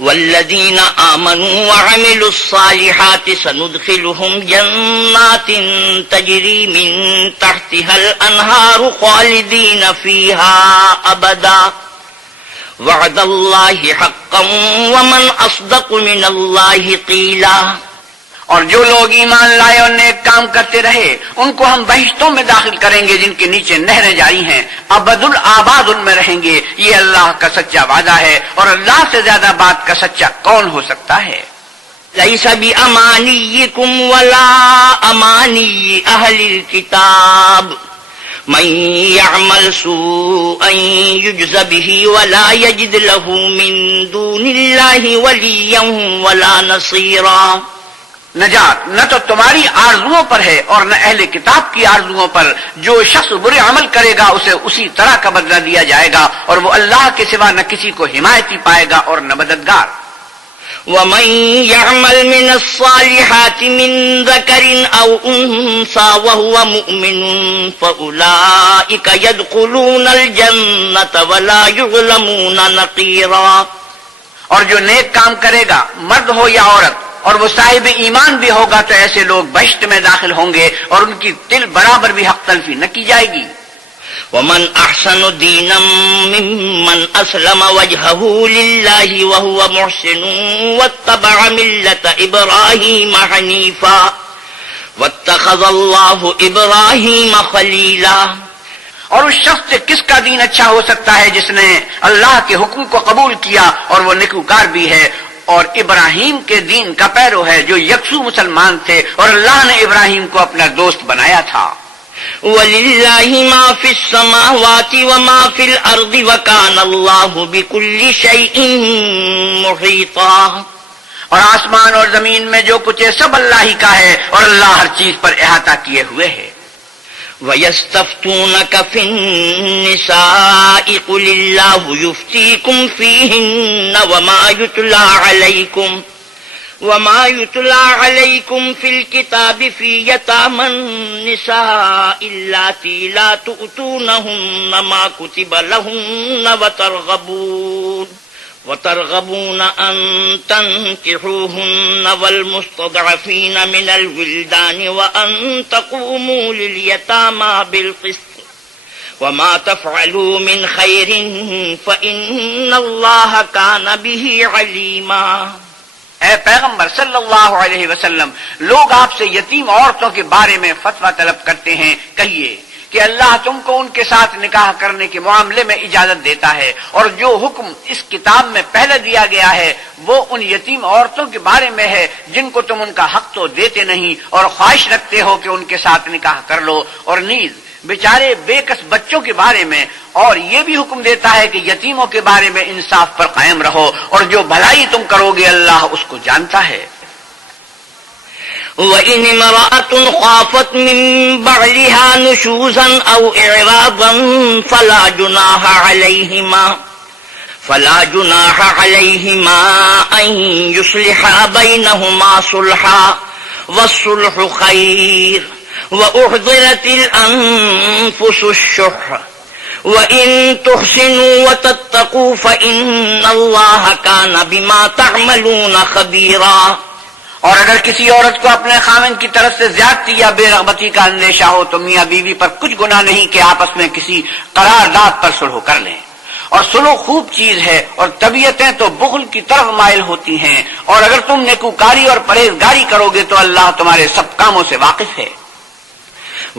والذین آمنوا وعملوا الصالحات سندخلهم جنات تجری من تحتها الانہار خالدین فیہا ابدا وعد اللہ حقا ومن اصدق من اللہ قیلا۔ اور جو لوگ ایمان لائے اور نیک کام کرتے رہے ان کو ہم بہشتوں میں داخل کریں گے جن کے نیچے نہریں جاری ہیں، ابد الآباد ان میں رہیں گے۔ یہ اللہ کا سچا وعدہ ہے، اور اللہ سے زیادہ بات کا سچا کون ہو سکتا ہے؟ لیس بامانیکم ولا امانی اہل الکتاب من يعمل سوءا يجز به ولا يجد له من دون الله وليا ولا نصيرا۔ نجات نہ تو تمہاری آرزوؤں پر ہے اور نہ اہل کتاب کی آرزوؤں پر۔ جو شخص برے عمل کرے گا اسے اسی طرح کا بدلہ دیا جائے گا، اور وہ اللہ کے سوا نہ کسی کو حمایتی پائے گا اور نہ مددگار۔ ومن يعمل من الصالحات من ذكر أو أنثى وهو مؤمن فأولئك يدخلون الجنة ولا يظلمون نقيرا۔ اور جو نیک کام کرے گا مرد ہو یا عورت اور وہ صاحب ایمان بھی ہوگا تو ایسے لوگ بہشت میں داخل ہوں گے اور ان کی تل برابر بھی حق تلفی نہ کی جائے گی۔ ومن احسن دینا ممن اسلم وجهه لله وهو محسن واتبع ملة ابراہیم حنیفا واتخذ اللہ ابراہیم خلیلا۔ اور اس شخص سے کس کا دین اچھا ہو سکتا ہے جس نے اللہ کے حکم کو قبول کیا اور وہ نیکوکار بھی ہے، اور ابراہیم کے دین کا پیرو ہے جو یکسو مسلمان تھے، اور اللہ نے ابراہیم کو اپنا دوست بنایا تھا۔ وَلِلَّهِ مَا فِي السَّمَاوَاتِ وَمَا فِي الْأَرْضِ وَكَانَ اللَّهُ بِكُلِّ شَيْءٍ مُحِيطًا۔ اور آسمان اور زمین میں جو کچھ ہے سب اللہ ہی کا ہے اور اللہ ہر چیز پر احاطہ کیے ہوئے ہے۔ وَيَسْتَفْتُونَكَ فِي النِّسَاءِ قُلِ اللَّهُ يُفْتِيكُمْ فِيهِنَّ وَمَا يُتْلَى عَلَيْكُمْ وما يتلى عليكم في الكتاب في يتامى النساء اللاتي لا تؤتونهن ما كتب لهن وترغبون أن تنكحوهن والمستضعفين من الولدان وأن تقوموا لليتامى بالقسط وما تفعلوا من خير فإن الله كان به عليما. اے پیغمبر صلی اللہ علیہ وسلم، لوگ آپ سے یتیم عورتوں کے بارے میں فتویٰ طلب کرتے ہیں، کہیے کہ اللہ تم کو ان کے ساتھ نکاح کرنے کے معاملے میں اجازت دیتا ہے، اور جو حکم اس کتاب میں پہلے دیا گیا ہے وہ ان یتیم عورتوں کے بارے میں ہے جن کو تم ان کا حق تو دیتے نہیں اور خواہش رکھتے ہو کہ ان کے ساتھ نکاح کر لو، اور نیز بیچارے بے کس بچوں کے بارے میں، اور یہ بھی حکم دیتا ہے کہ یتیموں کے بارے میں انصاف پر قائم رہو، اور جو بھلائی تم کرو گے اللہ اس کو جانتا ہے. وَإِنِ امْرَأَةٌ خَافَتْ مِنْ بَعْلِهَا نُشُوزًا أَوْ إِعْرَاضًا فَلَا جُنَاحَ عَلَيْهِمَا أَنْ يُصْلِحَا بَيْنَهُمَا صُلْحًا وَالصُّلْحُ خَيْرٌ وَأُحْضِرَتِ الْأَنفُسُ الشُّحَّ وَإِن تُحْسِنُوا وَتَتَّقُوا فَإِنَّ اللَّهَ كَانَ بِمَا تَعْمَلُونَ خَبِيرًا. اور اگر کسی عورت کو اپنے خاوند کی طرف سے زیادتی یا بے رغبتی کا اندیشہ ہو تو میاں بیوی پر کچھ گناہ نہیں کہ آپس میں کسی قرارداد پر صلح کر لیں، اور صلح خوب چیز ہے، اور طبیعتیں تو بخل کی طرف مائل ہوتی ہیں، اور اگر تم نیکوکاری اور پرہیزگاری کرو گے تو اللہ تمہارے سب کاموں سے واقف ہے.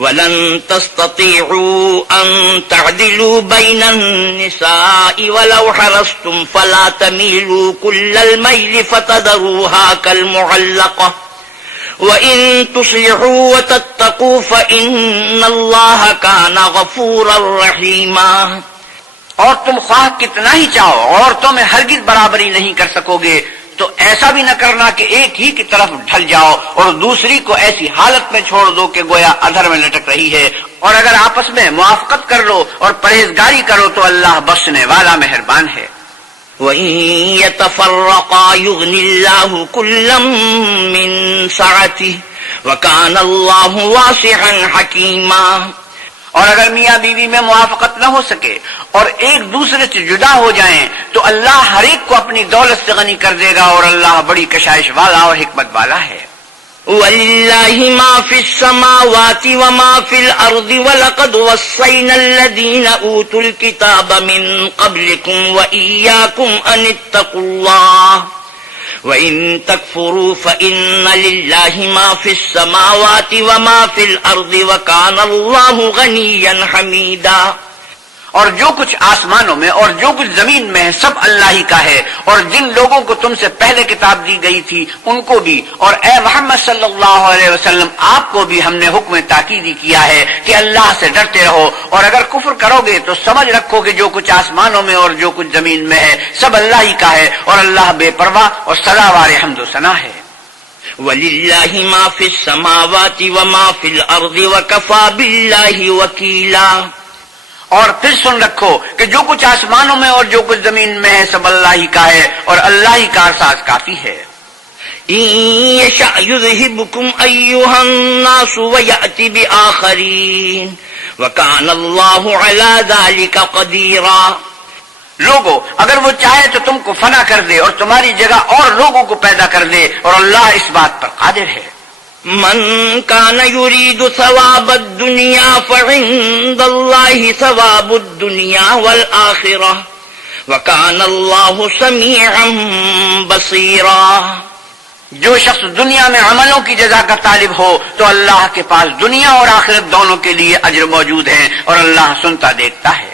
وَلَن تَسْتَطِيعُوا أَن تَعْدِلُوا بَيْنَ النِّسَاءِ وَلَوْ حَرَصْتُمْ فَلَا تَمِيلُوا كُلَّ الْمَيْلِ فَتَذَرُوهَا كَالْمُعَلَّقَةِ وَإِن تُصْلِحُوا وَتَتَّقُوا فَإِنَّ اللَّهَ كَانَ غَفُورًا رَحِيمًا. اور تم خواہ کتنا ہی چاہو عورتوں میں ہرگز برابری نہیں کر سکو گے، تو ایسا بھی نہ کرنا کہ ایک ہی کی طرف ڈھل جاؤ اور دوسری کو ایسی حالت میں چھوڑ دو کہ گویا ادھر میں لٹک رہی ہے، اور اگر آپس میں موافقت کر لو اور پرہیزگاری کرو تو اللہ بخشنے والا مہربان ہے. وَإِن يَتَفَرَّقَا يُغْنِ اللَّهُ كُلًّا مِّن سَعَتِهِ وَكَانَ اللَّهُ وَاسِعًا حَكِيمًا. اور اگر میاں بیوی میں موافقت نہ ہو سکے اور ایک دوسرے سے جدا ہو جائیں تو اللہ ہر ایک کو اپنی دولت سے غنی کر دے گا، اور اللہ بڑی کشائش والا اور حکمت والا ہے. وَلِلَّهِ مَا فِي السَّمَاوَاتِ وَمَا فِي الْأَرْضِ وَلَقَدْ وَصَّيْنَا الَّذِينَ أُوتُوا الْكِتَابَ مِنْ قَبْلِكُمْ وَإِيَّاكُمْ أَنِ اتَّقُوا اللَّهَ وَإِن تَكْفُرُوا فَإِنَّ لِلَّهِ مَا فِي السَّمَاوَاتِ وَمَا فِي الْأَرْضِ وَكَانَ اللَّهُ غَنِيًّا حَمِيدًا. اور جو کچھ آسمانوں میں اور جو کچھ زمین میں ہے سب اللہ ہی کا ہے، اور جن لوگوں کو تم سے پہلے کتاب دی گئی تھی ان کو بھی، اور اے محمد صلی اللہ علیہ وسلم آپ کو بھی ہم نے حکم تاکیدی کیا ہے کہ اللہ سے ڈرتے رہو، اور اگر کفر کرو گے تو سمجھ رکھو کہ جو کچھ آسمانوں میں اور جو کچھ زمین میں ہے سب اللہ ہی کا ہے، اور اللہ بے پرواہ اور سزاوار حمد و ثنا ہے. وَلِلَّهِ مَا فِي السَّمَاوَاتِ وَمَا فِي الْأَرْضِ وَكَفَى بِاللَّهِ وَكِيلًا. اور پھر سن رکھو کہ جو کچھ آسمانوں میں اور جو کچھ زمین میں ہے سب اللہ ہی کا ہے، اور اللہ ہی کارساز کافی ہے. إِن يَشَأْ يُذْهِبْكُمْ أَيُّهَا النَّاسُ وَيَأْتِ بِآخَرِينَ وَكَانَ اللَّهُ عَلَى ذَلِكَ قَدِيرًا. لوگو اگر وہ چاہے تو تم کو فنا کر دے اور تمہاری جگہ اور لوگوں کو پیدا کر دے، اور اللہ اس بات پر قادر ہے. من كان يريد ثواب الدنيا فعند الله ثواب الدنيا والآخرة وكان الله سميعا بصيرا. جو شخص دنیا میں عملوں کی جزا کا طالب ہو تو اللہ کے پاس دنیا اور آخرت دونوں کے لیے اجر موجود ہے، اور اللہ سنتا دیکھتا ہے.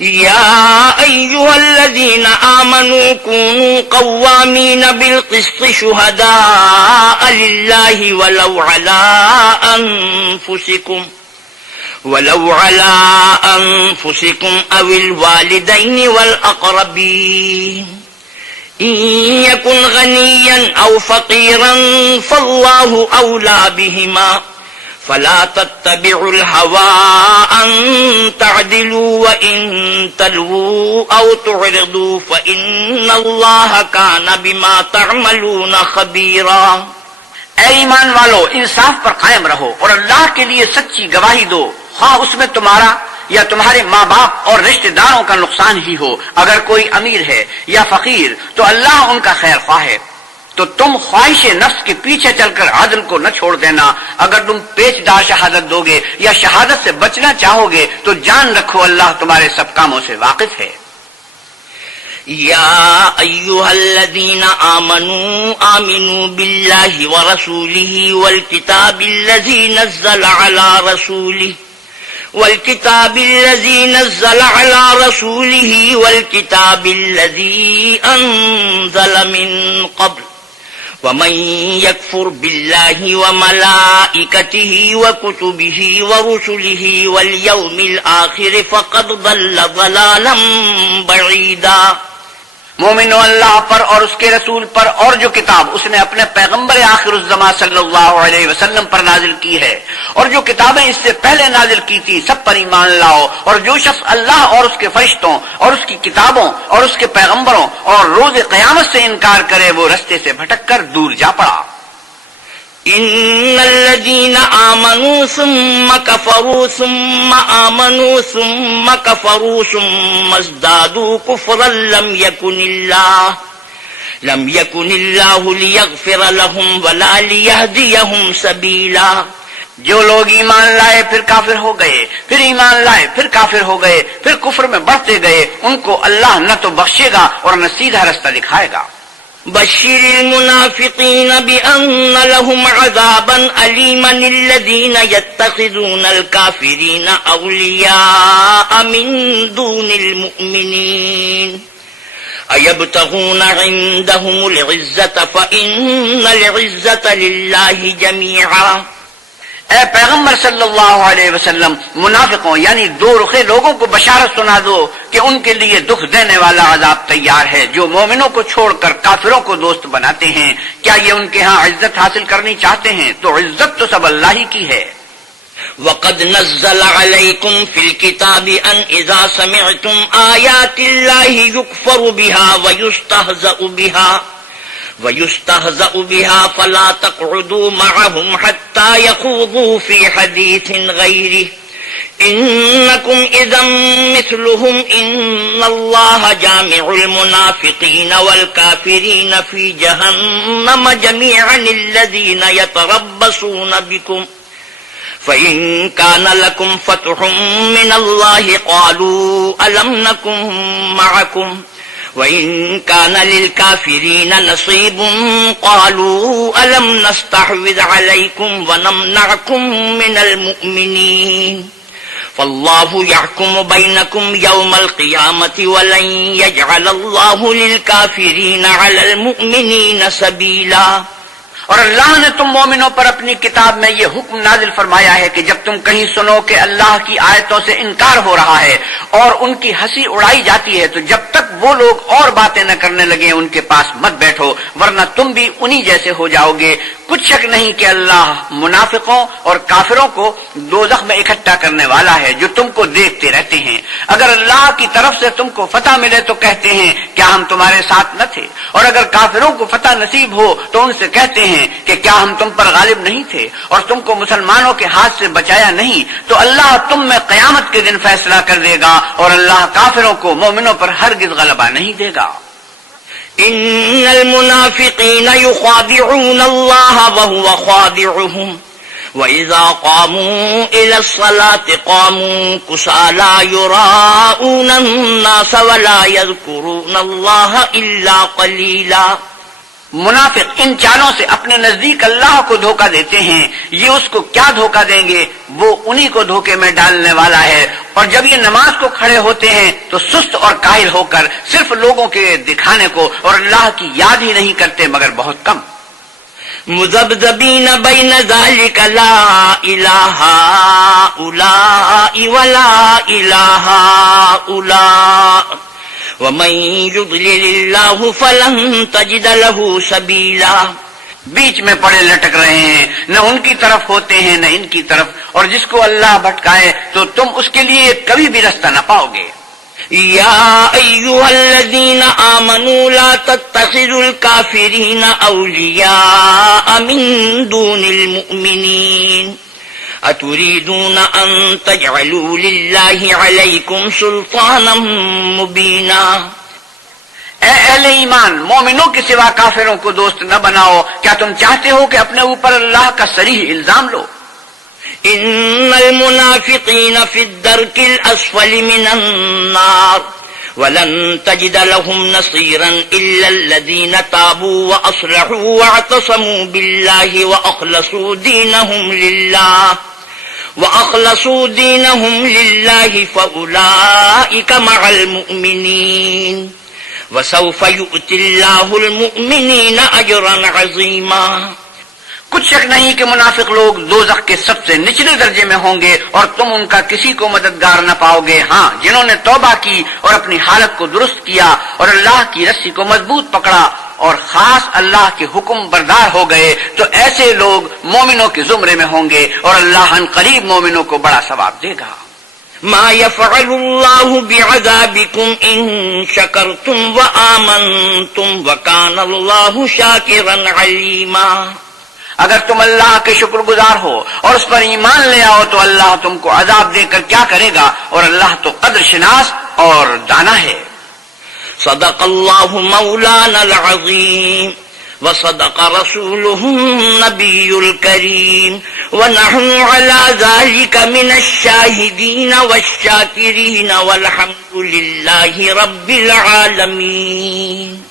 يا أيها الذين آمنوا كونوا قوامين بالقسط شهداء لله ولو على أنفسكم أو الوالدين والأقربين إن يكن غنيا أو فقيرا فالله أولى بهما فلا تتبعوا الهوى أن تعدلوا وإن تلووا أو تعرضوا فإن الله كان بما تعملون خبيرا. اے ایمان والو، انصاف پر قائم رہو اور اللہ کے لیے سچی گواہی دو، خواہ اس میں تمہارا یا تمہارے ماں باپ اور رشتہ داروں کا نقصان ہی ہو. اگر کوئی امیر ہے یا فقیر تو اللہ ان کا خیر خواہ ہے. تو تم خواہش نفس کے پیچھے چل کر عدل کو نہ چھوڑ دینا. اگر تم پیچدار شہادت دو گے یا شہادت سے بچنا چاہو گے تو جان رکھو اللہ تمہارے سب کاموں سے واقف ہے. يا أيها الذين آمنوا آمنوا بالله ورسوله والكتاب الذي نزل على رسوله والكتاب الذي أنزل من قبل ومن يكفر بالله وملائكته وكتبه ورسله واليوم الآخر فقد ضل ضلالا بعيدا. مومنو، اللہ پر اور اس کے رسول پر اور جو کتاب اس نے اپنے پیغمبر آخر الزمان صلی اللہ علیہ وسلم پر نازل کی ہے اور جو کتابیں اس سے پہلے نازل کی تھی سب پر ایمان لاؤ. اور جو شخص اللہ اور اس کے فرشتوں اور اس کی کتابوں اور اس کے پیغمبروں اور روز قیامت سے انکار کرے وہ رستے سے بھٹک کر دور جا پڑا. ان الذين آمنوا ثم كفروا ثم آمنوا ثم كفروا ثم ازدادوا كفرا لم يكن الله ليغفر لهم ولا ليهديهم سبيلا. جو لوگ ایمان لائے پھر کافر ہو گئے، پھر ایمان لائے پھر کافر ہو گئے، پھر کفر میں بڑھتے گئے، ان کو اللہ نہ تو بخشے گا اور نہ سیدھا رستہ دکھائے گا. بشر المنافقين بأن لهم عذابا أليما الذين يتخذون الكافرين أولياء من دون المؤمنين أيبتغون عندهم العزة فإن العزة لله جميعا. اے پیغمبر صلی اللہ علیہ وسلم، منافقوں یعنی دو رخے لوگوں کو بشارت سنا دو کہ ان کے لیے دکھ دینے والا عذاب تیار ہے جو مومنوں کو چھوڑ کر کافروں کو دوست بناتے ہیں. کیا یہ ان کے ہاں عزت حاصل کرنی چاہتے ہیں تو عزت تو سب اللہ ہی کی ہے. وقد نزل عليكم في الكتاب أن إذا سمعتم آيات الله يكفر بها ويستهزأ بها فلا تقعدوا معهم حتى يخوضوا في حديث غيره إنكم إذا مثلهم إن الله جامع المنافقين والكافرين في جهنم جميعا الذين يتربصون بكم فإن كان لكم فتح من الله قالوا ألم نكن معكم وَإِن كَانَ لِلْكَافِرِينَ نَصِيبٌ قَالُوا أَلَمْ نَسْتَحْوِذْ عَلَيْكُمْ وَنَمْنَعْكُمْ مِنَ الْمُؤْمِنِينَ فَاللَّهُ يَحْكُمُ بَيْنَكُمْ يَوْمَ الْقِيَامَةِ وَلَن يَجْعَلَ اللَّهُ لِلْكَافِرِينَ عَلَى الْمُؤْمِنِينَ سَبِيلًا. اور اللہ نے تم مومنوں پر اپنی کتاب میں یہ حکم نازل فرمایا ہے کہ جب تم کہیں سنو کہ اللہ کی آیتوں سے انکار ہو رہا ہے اور ان کی ہنسی اڑائی جاتی ہے تو جب تک وہ لوگ اور باتیں نہ کرنے لگے ان کے پاس مت بیٹھو ورنہ تم بھی انہی جیسے ہو جاؤ گے. کچھ شک نہیں کہ اللہ منافقوں اور کافروں کو دوزخ میں اکٹھا کرنے والا ہے جو تم کو دیکھتے رہتے ہیں. اگر اللہ کی طرف سے تم کو فتح ملے تو کہتے ہیں کیا ہم تمہارے ساتھ نہ تھے، اور اگر کافروں کو فتح نصیب ہو تو ان سے کہتے ہیں کہ کیا ہم تم پر غالب نہیں تھے اور تم کو مسلمانوں کے ہاتھ سے بچایا نہیں. تو اللہ تم میں قیامت کے دن فیصلہ کر دے گا اور اللہ کافروں کو مومنوں پر ہرگز غلبہ نہیں دے گا. ان المنافقین یخادعون اللہ وهو خادعهم وَإِذَا قَامُوا إِلَى الصَّلَاةِ قَامُوا كُسَالَىٰ يُرَاءُونَ النَّاسَ وَلَا يَذْكُرُونَ اللَّهَ إِلَّا قَلِيلًا. منافق ان چالوں سے اپنے نزدیک اللہ کو دھوکہ دیتے ہیں، یہ اس کو کیا دھوکہ دیں گے، وہ انہی کو دھوکے میں ڈالنے والا ہے. اور جب یہ نماز کو کھڑے ہوتے ہیں تو سست اور کاہل ہو کر صرف لوگوں کے دکھانے کو اور اللہ کی یاد ہی نہیں کرتے مگر بہت کم. مذبذبین بین ذالک لا الہ ہؤلاء ولا الہ ہؤلاء ومن يضلل الله فلن تجد له سبيلا. بیچ میں پڑے لٹک رہے ہیں، نہ ان کی طرف ہوتے ہیں نہ ان کی طرف، اور جس کو اللہ بھٹکائے تو تم اس کے لیے کبھی بھی رستہ نہ پاؤ گے۔ يا أيها الذين آمنوا لا تتخذوا الكافرين أولياء من دون المؤمنين أتريدون أن تجعلوا لله عليكم سلطانا مبينا۔ اے اہل ایمان، مومنوں کے سوا کافروں کو دوست نہ بناؤ، کیا تم چاہتے ہو کہ اپنے اوپر اللہ کا صریح الزام لو؟ إن المنافقين في الدرك الأسفل من النار ولن تجد لهم نصيرا إلا الذين تابوا وأصلحوا واعتصموا بالله وأخلصوا دينهم لله فأولئك مع المؤمنين وسوف يؤتي الله المؤمنين أجرا عظيما۔ کچھ شک نہیں کہ منافق لوگ دوزخ کے سب سے نچلے درجے میں ہوں گے اور تم ان کا کسی کو مددگار نہ پاؤ گے، ہاں جنہوں نے توبہ کی اور اپنی حالت کو درست کیا اور اللہ کی رسی کو مضبوط پکڑا اور خاص اللہ کے حکم بردار ہو گئے تو ایسے لوگ مومنوں کے زمرے میں ہوں گے اور اللہ ان قریب مومنوں کو بڑا ثواب دے گا۔ ما يفعل الله بعذابكم إن شكرتم وآمنتم وكان الله شاكرا عليما۔ اگر تم اللہ کے شکر گزار ہو اور اس پر ایمان لے آؤ تو اللہ تم کو عذاب دے کر کیا کرے گا، اور اللہ تو قدر شناس اور دانا ہے۔ صدق الله مولانا العظيم وصدق رسوله النبي الكريم ونحن على ذلك من الشاهدين والشاكرين والحمد لله رب العالمين۔